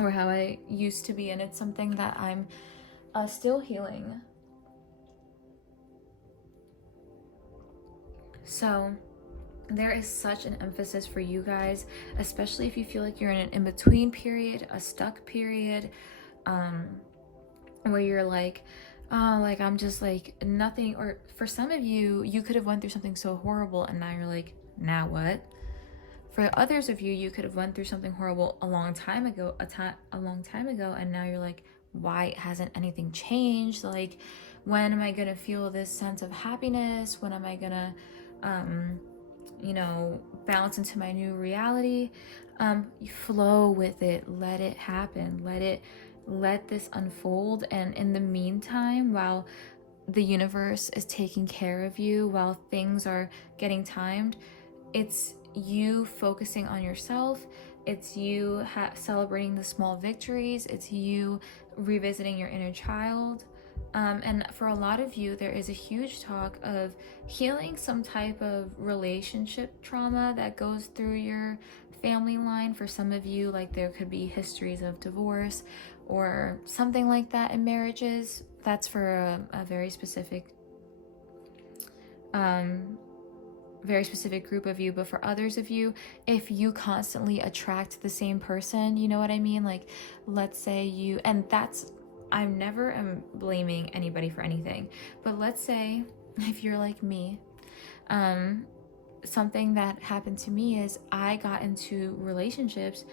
or how I used to be, and it's something that I'm still healing. So there is such an emphasis for you guys, especially if you feel like you're in an in-between period, a stuck period, where you're like, oh, like I'm just like nothing. Or for some of you, you could have went through something so horrible and now you're like, now what? For others of you, you could have went through something horrible a long time ago, and now you're like, why hasn't anything changed? Like, when am I gonna feel this sense of happiness? When am I gonna, bounce into my new reality? Flow with it, let it happen, let this unfold. And in the meantime, while the universe is taking care of you, while things are getting timed, it's you focusing on yourself, it's you celebrating the small victories, it's you revisiting your inner child. And for a lot of you, there is a huge talk of healing some type of relationship trauma that goes through your family line. For some of you, like there could be histories of divorce or something like that in marriages. That's for a very specific group of you. But for others of you, if you constantly attract the same person, you know what I mean? Like, let's say you, and that's, I'm never am blaming anybody for anything, but let's say if you're like me, something that happened to me is I got into relationships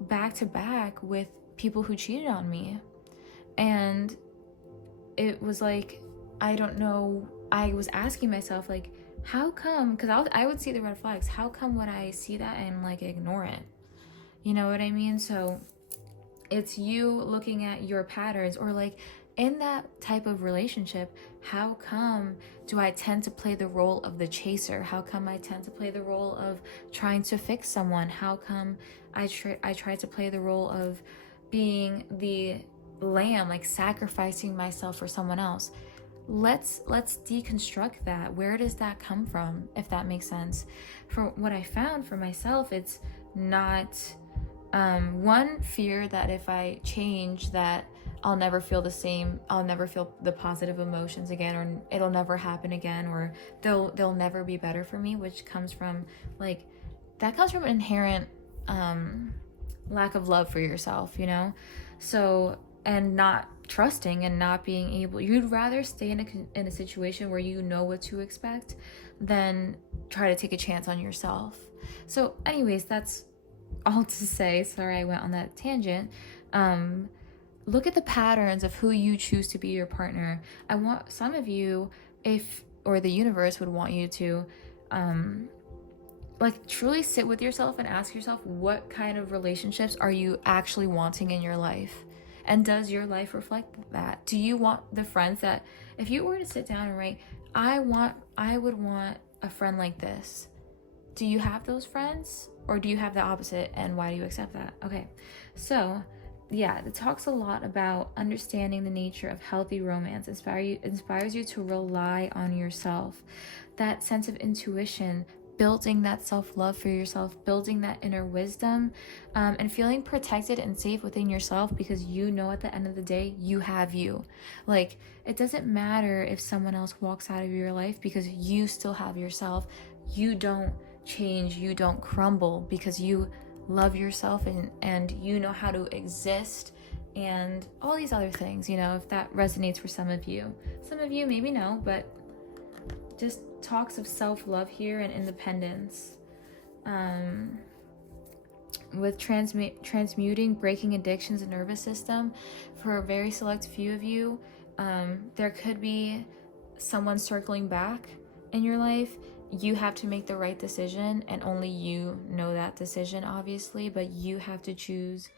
back to back with people who cheated on me. And it was like, I don't know, I was asking myself, like, how come, because I would see the red flags, how come when I see that and like ignore it? You know what I mean? So it's you looking at your patterns, or like in that type of relationship, how come do I tend to play the role of the chaser? How come I tend to play the role of trying to fix someone? How come I try to play the role of being the lamb, like sacrificing myself for someone else? Let's deconstruct that. Where does that come from, if that makes sense? For what I found for myself, it's not one, fear that if I change, that I'll never feel the same, I'll never feel the positive emotions again, or it'll never happen again, or they'll never be better for me, which comes from like, that comes from an inherent lack of love for yourself, you know? So, and not trusting and not being able, you'd rather stay in a situation where you know what to expect than try to take a chance on yourself. So anyways, that's all to say, sorry I went on that tangent. Look at the patterns of who you choose to be your partner. I want some of you, or the universe would want you to like truly sit with yourself and ask yourself, what kind of relationships are you actually wanting in your life? And does your life reflect that? Do you want the friends that, if you were to sit down and write, I would want a friend like this, do you have those friends? Or do you have the opposite, and why do you accept that? Okay, so yeah, it talks a lot about understanding the nature of healthy romance. Inspires you to rely on yourself. That sense of intuition, building that self-love for yourself, building that inner wisdom, and feeling protected and safe within yourself, because you know at the end of the day, you have you. Like, it doesn't matter if someone else walks out of your life, because you still have yourself. You don't change, you don't crumble, because you love yourself and you know how to exist, and all these other things, you know, if that resonates for some of you maybe no, but just talks of self-love here and independence. With transmuting, breaking addictions and nervous system, for a very select few of you, there could be someone circling back in your life. You have to make the right decision, and only you know that decision, obviously, but you have to choose.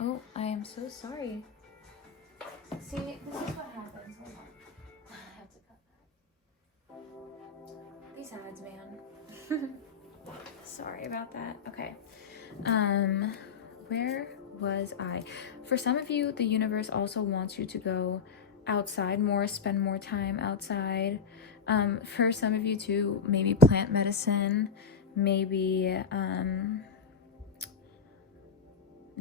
Oh, I am so sorry. See, this is what happens. Hold on. I have to cut that. These ads, man. Sorry about that. Okay. Where was I? For some of you, the universe also wants you to go outside more, spend more time outside. For some of you too, maybe plant medicine, maybe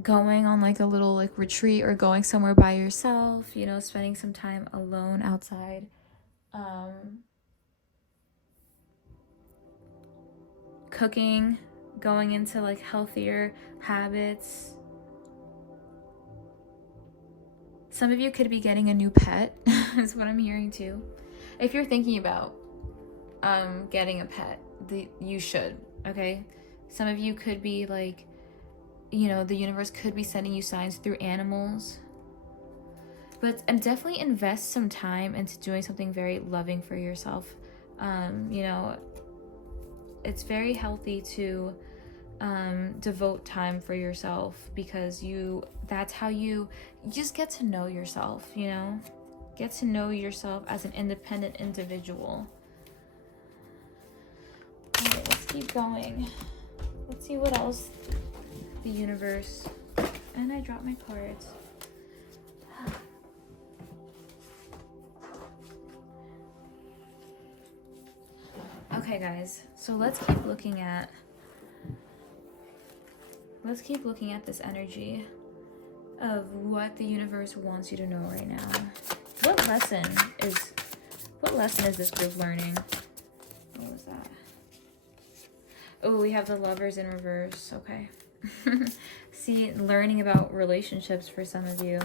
going on like a little like retreat, or going somewhere by yourself, you know, spending some time alone outside. Cooking, going into like healthier habits. Some of you could be getting a new pet, is what I'm hearing too. If you're thinking about getting a pet, you should, okay? Some of you could be like, you know, the universe could be sending you signs through animals. But definitely invest some time into doing something very loving for yourself. You know, it's very healthy to devote time for yourself, because that's how you just get to know yourself, you know? Get to know yourself as an independent individual. Alright, let's keep going. Let's see what else the universe... And I dropped my cards. Okay, guys. So let's keep looking at this energy of what the universe wants you to know right now. What lesson is this group learning? What was that? Oh, we have the Lovers in reverse. Okay. See, learning about relationships for some of you.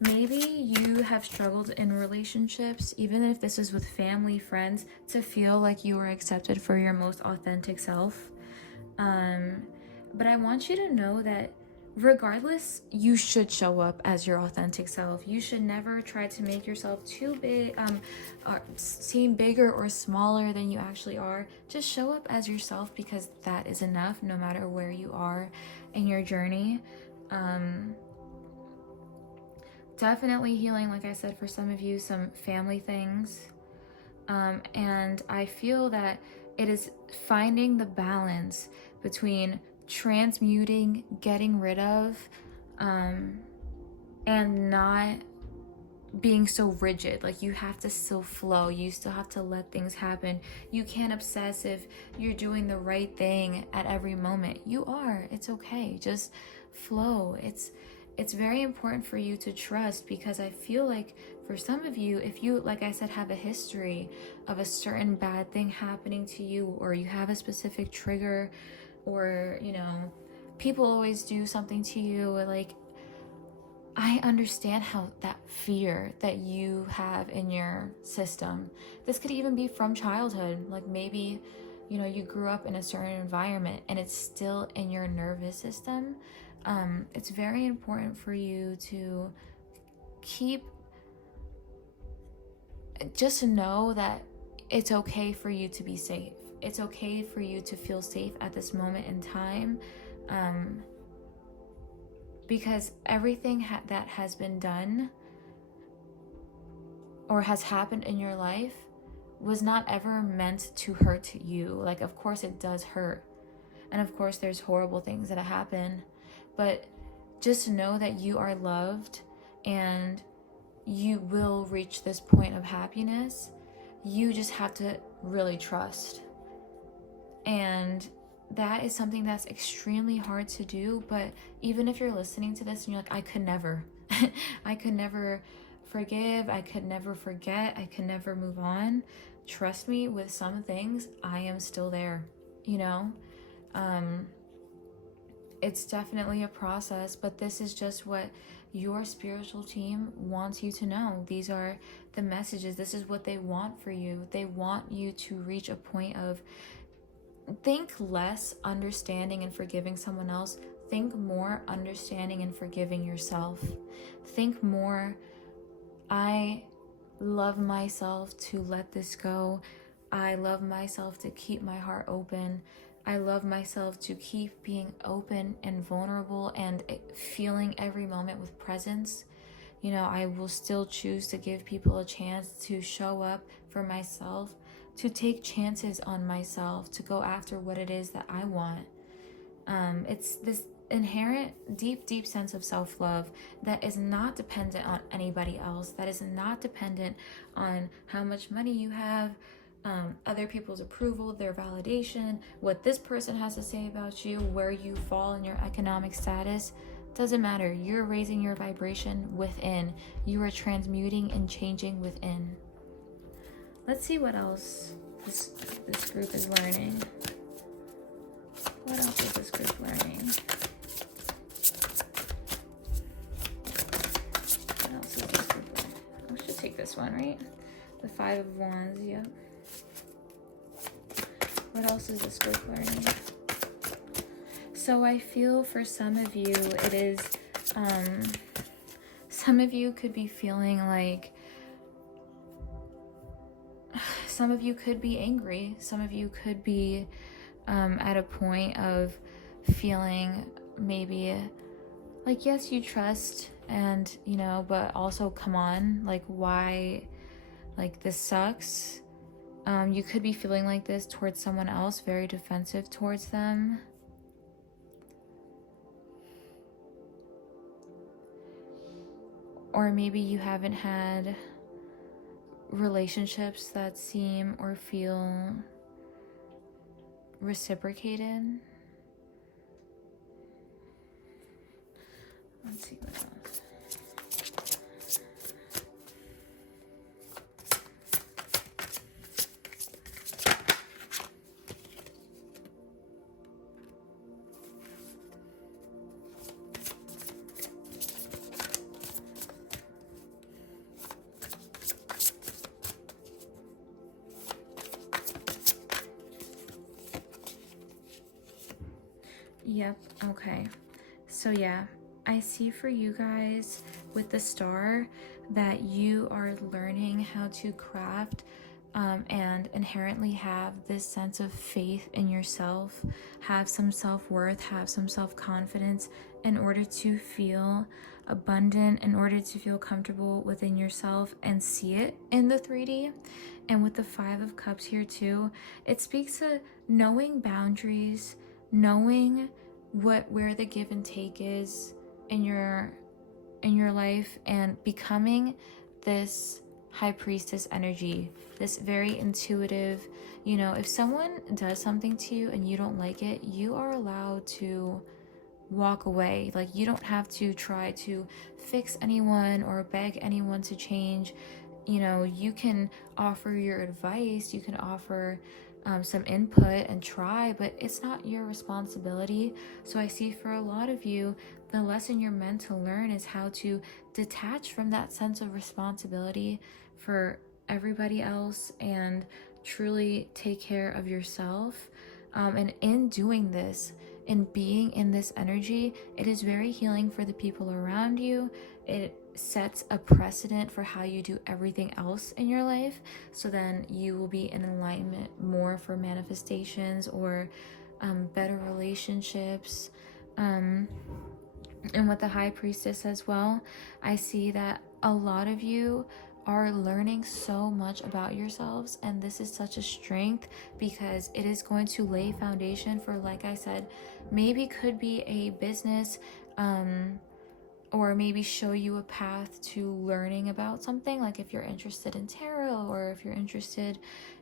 Maybe you have struggled in relationships, even if this is with family, friends, to feel like you are accepted for your most authentic self. But I want you to know that regardless, you should show up as your authentic self. You should never try to make yourself too big, or seem bigger or smaller than you actually are. Just show up as yourself, because that is enough, no matter where you are in your journey. Definitely healing, like I said, for some of you, some family things. And I feel that it is finding the balance between transmuting, getting rid of, and not being so rigid. Like, you have to still flow. You still have to let things happen. You can't obsess if you're doing the right thing at every moment. You are. It's okay. Just flow. It's very important for you to trust, because I feel like for some of you, if you, like I said, have a history of a certain bad thing happening to you, or you have a specific trigger, or, you know, people always do something to you, like, I understand how that fear that you have in your system. This could even be from childhood. Like, maybe, you know, you grew up in a certain environment and it's still in your nervous system. It's very important for you to just know that it's okay for you to be safe. It's okay for you to feel safe at this moment in time, because everything that has been done or has happened in your life was not ever meant to hurt you. Like, of course it does hurt, and of course there's horrible things that happen, but just know that you are loved and you will reach this point of happiness. You just have to really trust. And that is something that's extremely hard to do. But even if you're listening to this and you're like, I could never, I could never forgive, I could never forget, I could never move on. Trust me, with some things, I am still there, you know? It's definitely a process, but this is just what your spiritual team wants you to know. These are the messages. This is what they want for you. They want you to reach a point of, think less understanding and forgiving someone else. Think more understanding and forgiving yourself. Think more, I love myself to let this go. I love myself to keep my heart open. I love myself to keep being open and vulnerable and feeling every moment with presence. You know, I will still choose to give people a chance to show up for myself, to take chances on myself, to go after what it is that I want. It's this inherent, deep sense of self-love that is not dependent on anybody else, that is not dependent on how much money you have, other people's approval, their validation, what this person has to say about you, where you fall in your economic status. Doesn't matter. You're raising your vibration within. You are transmuting and changing within. Let's see what else this group is learning. What else is this group learning? What else is this group learning? I should take this one, right? The 5 of Wands, yep. What else is this group learning? So I feel for some of you, it is, some of you could be feeling like, some of you could be angry. Some of you could be at a point of feeling maybe like, yes, you trust, and, you know, but also, come on, like, why, like, this sucks. You could be feeling like this towards someone else, very defensive towards them. Or maybe you haven't had relationships that seem or feel reciprocated. Let's see what else. Yep, okay. So yeah, I see for you guys with the star that you are learning how to craft and inherently have this sense of faith in yourself, have some self-worth, have some self-confidence in order to feel abundant, in order to feel comfortable within yourself and see it in the 3D. And with the 5 of Cups here too, it speaks to knowing boundaries, knowing where the give and take is in your life, and becoming this high priestess energy, this very intuitive, you know, if someone does something to you and you don't like it, you are allowed to walk away. Like, you don't have to try to fix anyone or beg anyone to change. You know, you can offer your advice, you can offer some input and try, but it's not your responsibility. So I see for a lot of you, the lesson you're meant to learn is how to detach from that sense of responsibility for everybody else and truly take care of yourself. And in doing this, in being in this energy, it is very healing for the people around you. It sets a precedent for how you do everything else in your life, so then you will be in alignment more for manifestations or better relationships. And with the high priestess as well, I see that a lot of you are learning so much about yourselves, and this is such a strength because it is going to lay foundation for, like I said, maybe could be a business, or maybe show you a path to learning about something. Like if you're interested in tarot or if you're interested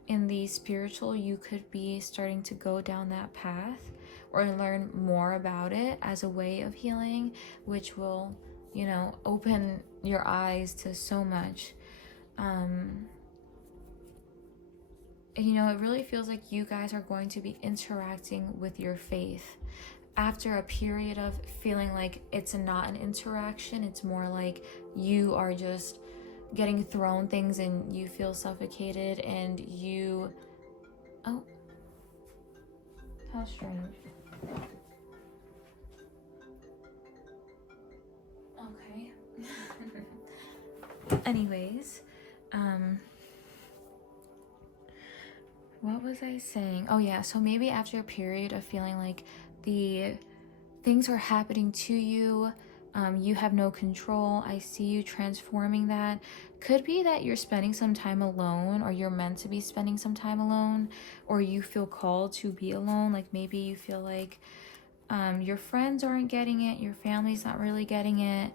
in the spiritual, you could be starting to go down that path or learn more about it as a way of healing, which will, you know, open your eyes to so much. You know, it really feels like you guys are going to be interacting with your faith after a period of feeling like it's not an interaction. It's more like you are just getting thrown things and you feel suffocated and you... Oh, how strange. Okay. Anyways, what was I saying? Oh yeah, so maybe after a period of feeling like the things are happening to you, you have no control, I see you transforming that. Could be that you're spending some time alone, or you're meant to be spending some time alone, or you feel called to be alone. Like maybe you feel like your friends aren't getting it, your family's not really getting it.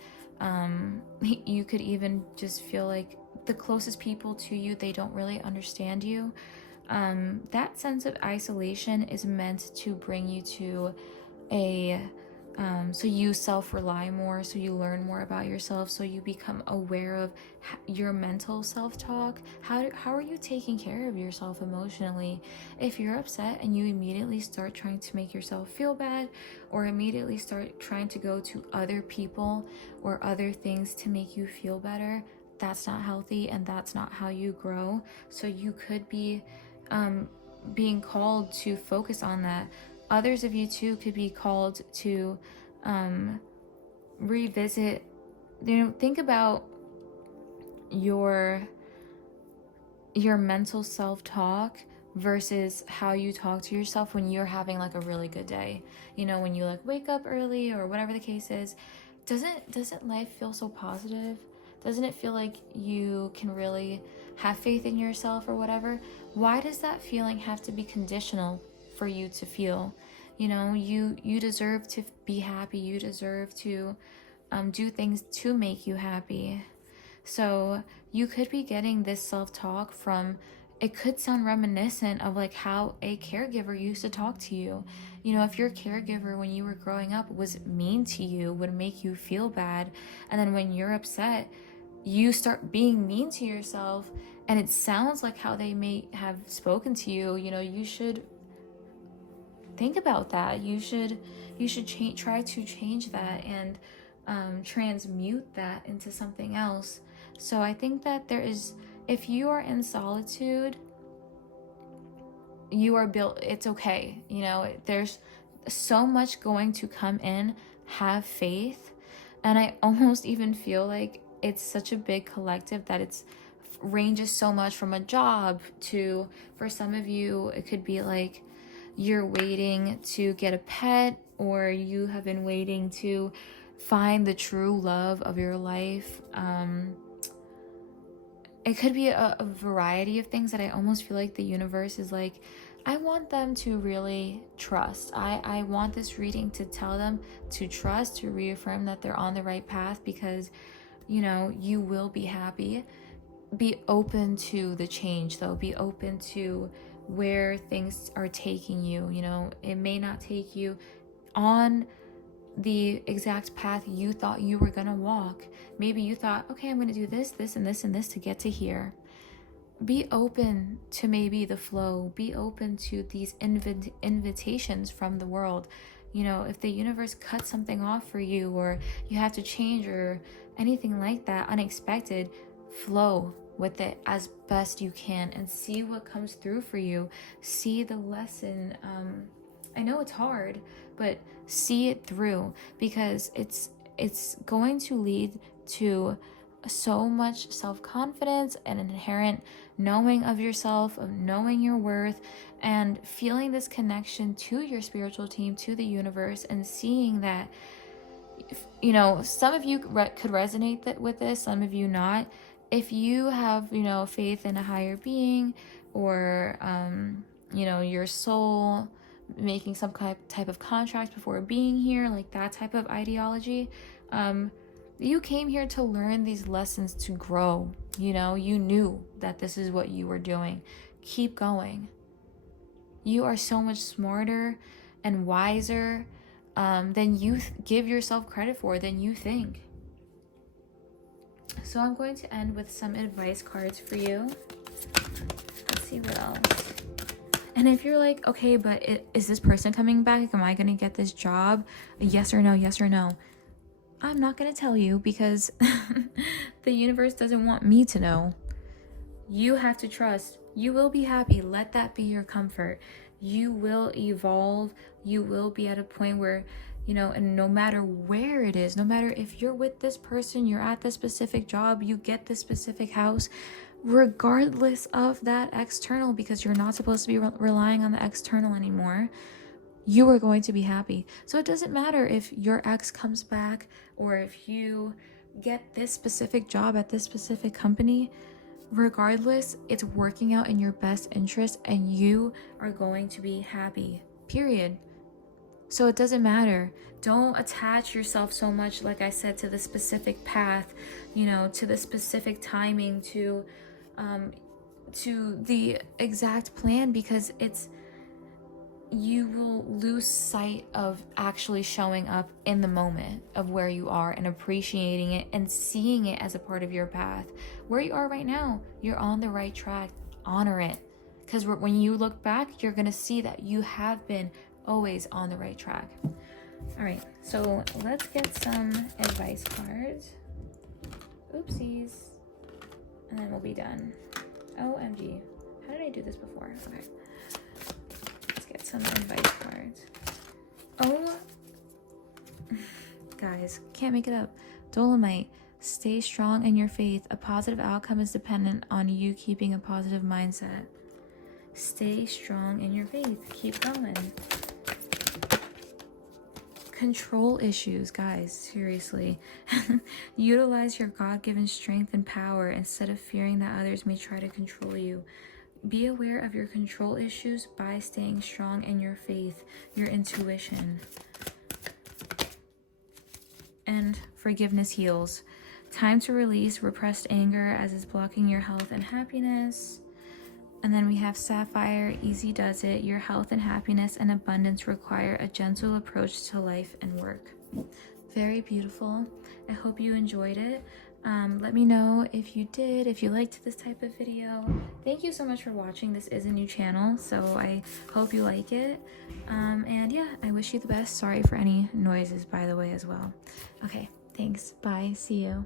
You could even just feel like the closest people to you, they don't really understand you. That sense of isolation is meant to bring you to a so you self-rely more, so you learn more about yourself, so you become aware of your mental self-talk. How are you taking care of yourself emotionally? If you're upset and you immediately start trying to make yourself feel bad, or immediately start trying to go to other people or other things to make you feel better, that's not healthy and that's not how you grow. So you could be being called to focus on that. Others of you too could be called to revisit, you know, think about your mental self-talk versus how you talk to yourself when you're having like a really good day. You know, when you like wake up early or whatever the case is, doesn't life feel so positive? Doesn't it feel like you can really have faith in yourself or whatever? Why does that feeling have to be conditional for you to feel? You know, you deserve to be happy. You deserve to do things to make you happy. So you could be getting this self-talk from, it could sound reminiscent of like how a caregiver used to talk to you. You know, if your caregiver when you were growing up was mean to you, would make you feel bad, and then when you're upset, you start being mean to yourself, and it sounds like how they may have spoken to you, you know, you should think about that. You should try to change that and transmute that into something else. So I think that there is, if you are in solitude, you are built, it's okay. You know, there's so much going to come in. have faith. And I almost even feel like it's such a big collective that it's ranges so much from a job to, for some of you, it could be like you're waiting to get a pet, or you have been waiting to find the true love of your life. It could be a variety of things that I almost feel like the universe is like, I want them to really trust. I want this reading to tell them to trust, to reaffirm that they're on the right path, because, you know, you will be happy. Be open to the change, though. Be open to where things are taking you. You know, it may not take you on the exact path you thought you were gonna walk. Maybe you thought, okay, I'm gonna do this, this, and this, and this to get to here. Be open to maybe the flow. Be open to these invitations from the world. You know, if the universe cuts something off for you, or you have to change, or anything like that, unexpected, flow with it as best you can and see what comes through for you. See the lesson. I know it's hard, but see it through, because it's going to lead to so much self-confidence and an inherent knowing of yourself, of knowing your worth, and feeling this connection to your spiritual team, to the universe, and seeing that, you know, some of you could resonate with this, some of you not. If you have, you know, faith in a higher being, or you know, your soul making some type of contract before being here, like that type of ideology, you came here to learn these lessons, to grow. You know, you knew that this is what you were doing. Keep going. You are so much smarter and wiser than you give yourself credit for, than you think. So I'm going to end with some advice cards for you. Let's see what else. And if you're like, okay, but is this person coming back? Am I going to get this job? Yes or no, yes or no. I'm not going to tell you, because the universe doesn't want me to know. You have to trust. You will be happy. Let that be your comfort. You will evolve. You will be at a point where, you know, and no matter where it is, no matter if you're with this person, you're at this specific job, you get this specific house, regardless of that external, because you're not supposed to be relying on the external anymore, you are going to be happy. So it doesn't matter if your ex comes back, or if you get this specific job at this specific company. Regardless, it's working out in your best interest, and you are going to be happy, period. So it doesn't matter. Don't attach yourself so much, like I said, to the specific path, you know, to the specific timing, to the exact plan, because you will lose sight of actually showing up in the moment of where you are, and appreciating it and seeing it as a part of your path. Where you are right now, you're on the right track. Honor it, because when you look back, you're gonna see that you have been always on the right track. All right, so let's get some advice cards. Oopsies. And then we'll be done. OMG. How did I do this before? Okay. Let's get some advice cards. Oh, guys, can't make it up. Dolomite. Stay strong in your faith. A positive outcome is dependent on you keeping a positive mindset. Stay strong in your faith. Keep going. Control issues, guys, seriously. Utilize your God-given strength and power instead of fearing that others may try to control you. Be aware of your control issues by staying strong in your faith, your intuition. And forgiveness heals. Time to release repressed anger as it's blocking your health and happiness. And then we have Sapphire, easy does it. Your health and happiness and abundance require a gentle approach to life and work. Very beautiful. I hope you enjoyed it. Let me know if you did, if you liked this type of video. Thank you so much for watching. This is a new channel, so I hope you like it. And yeah, I wish you the best. Sorry for any noises, by the way, as well. Okay, thanks. Bye. See you.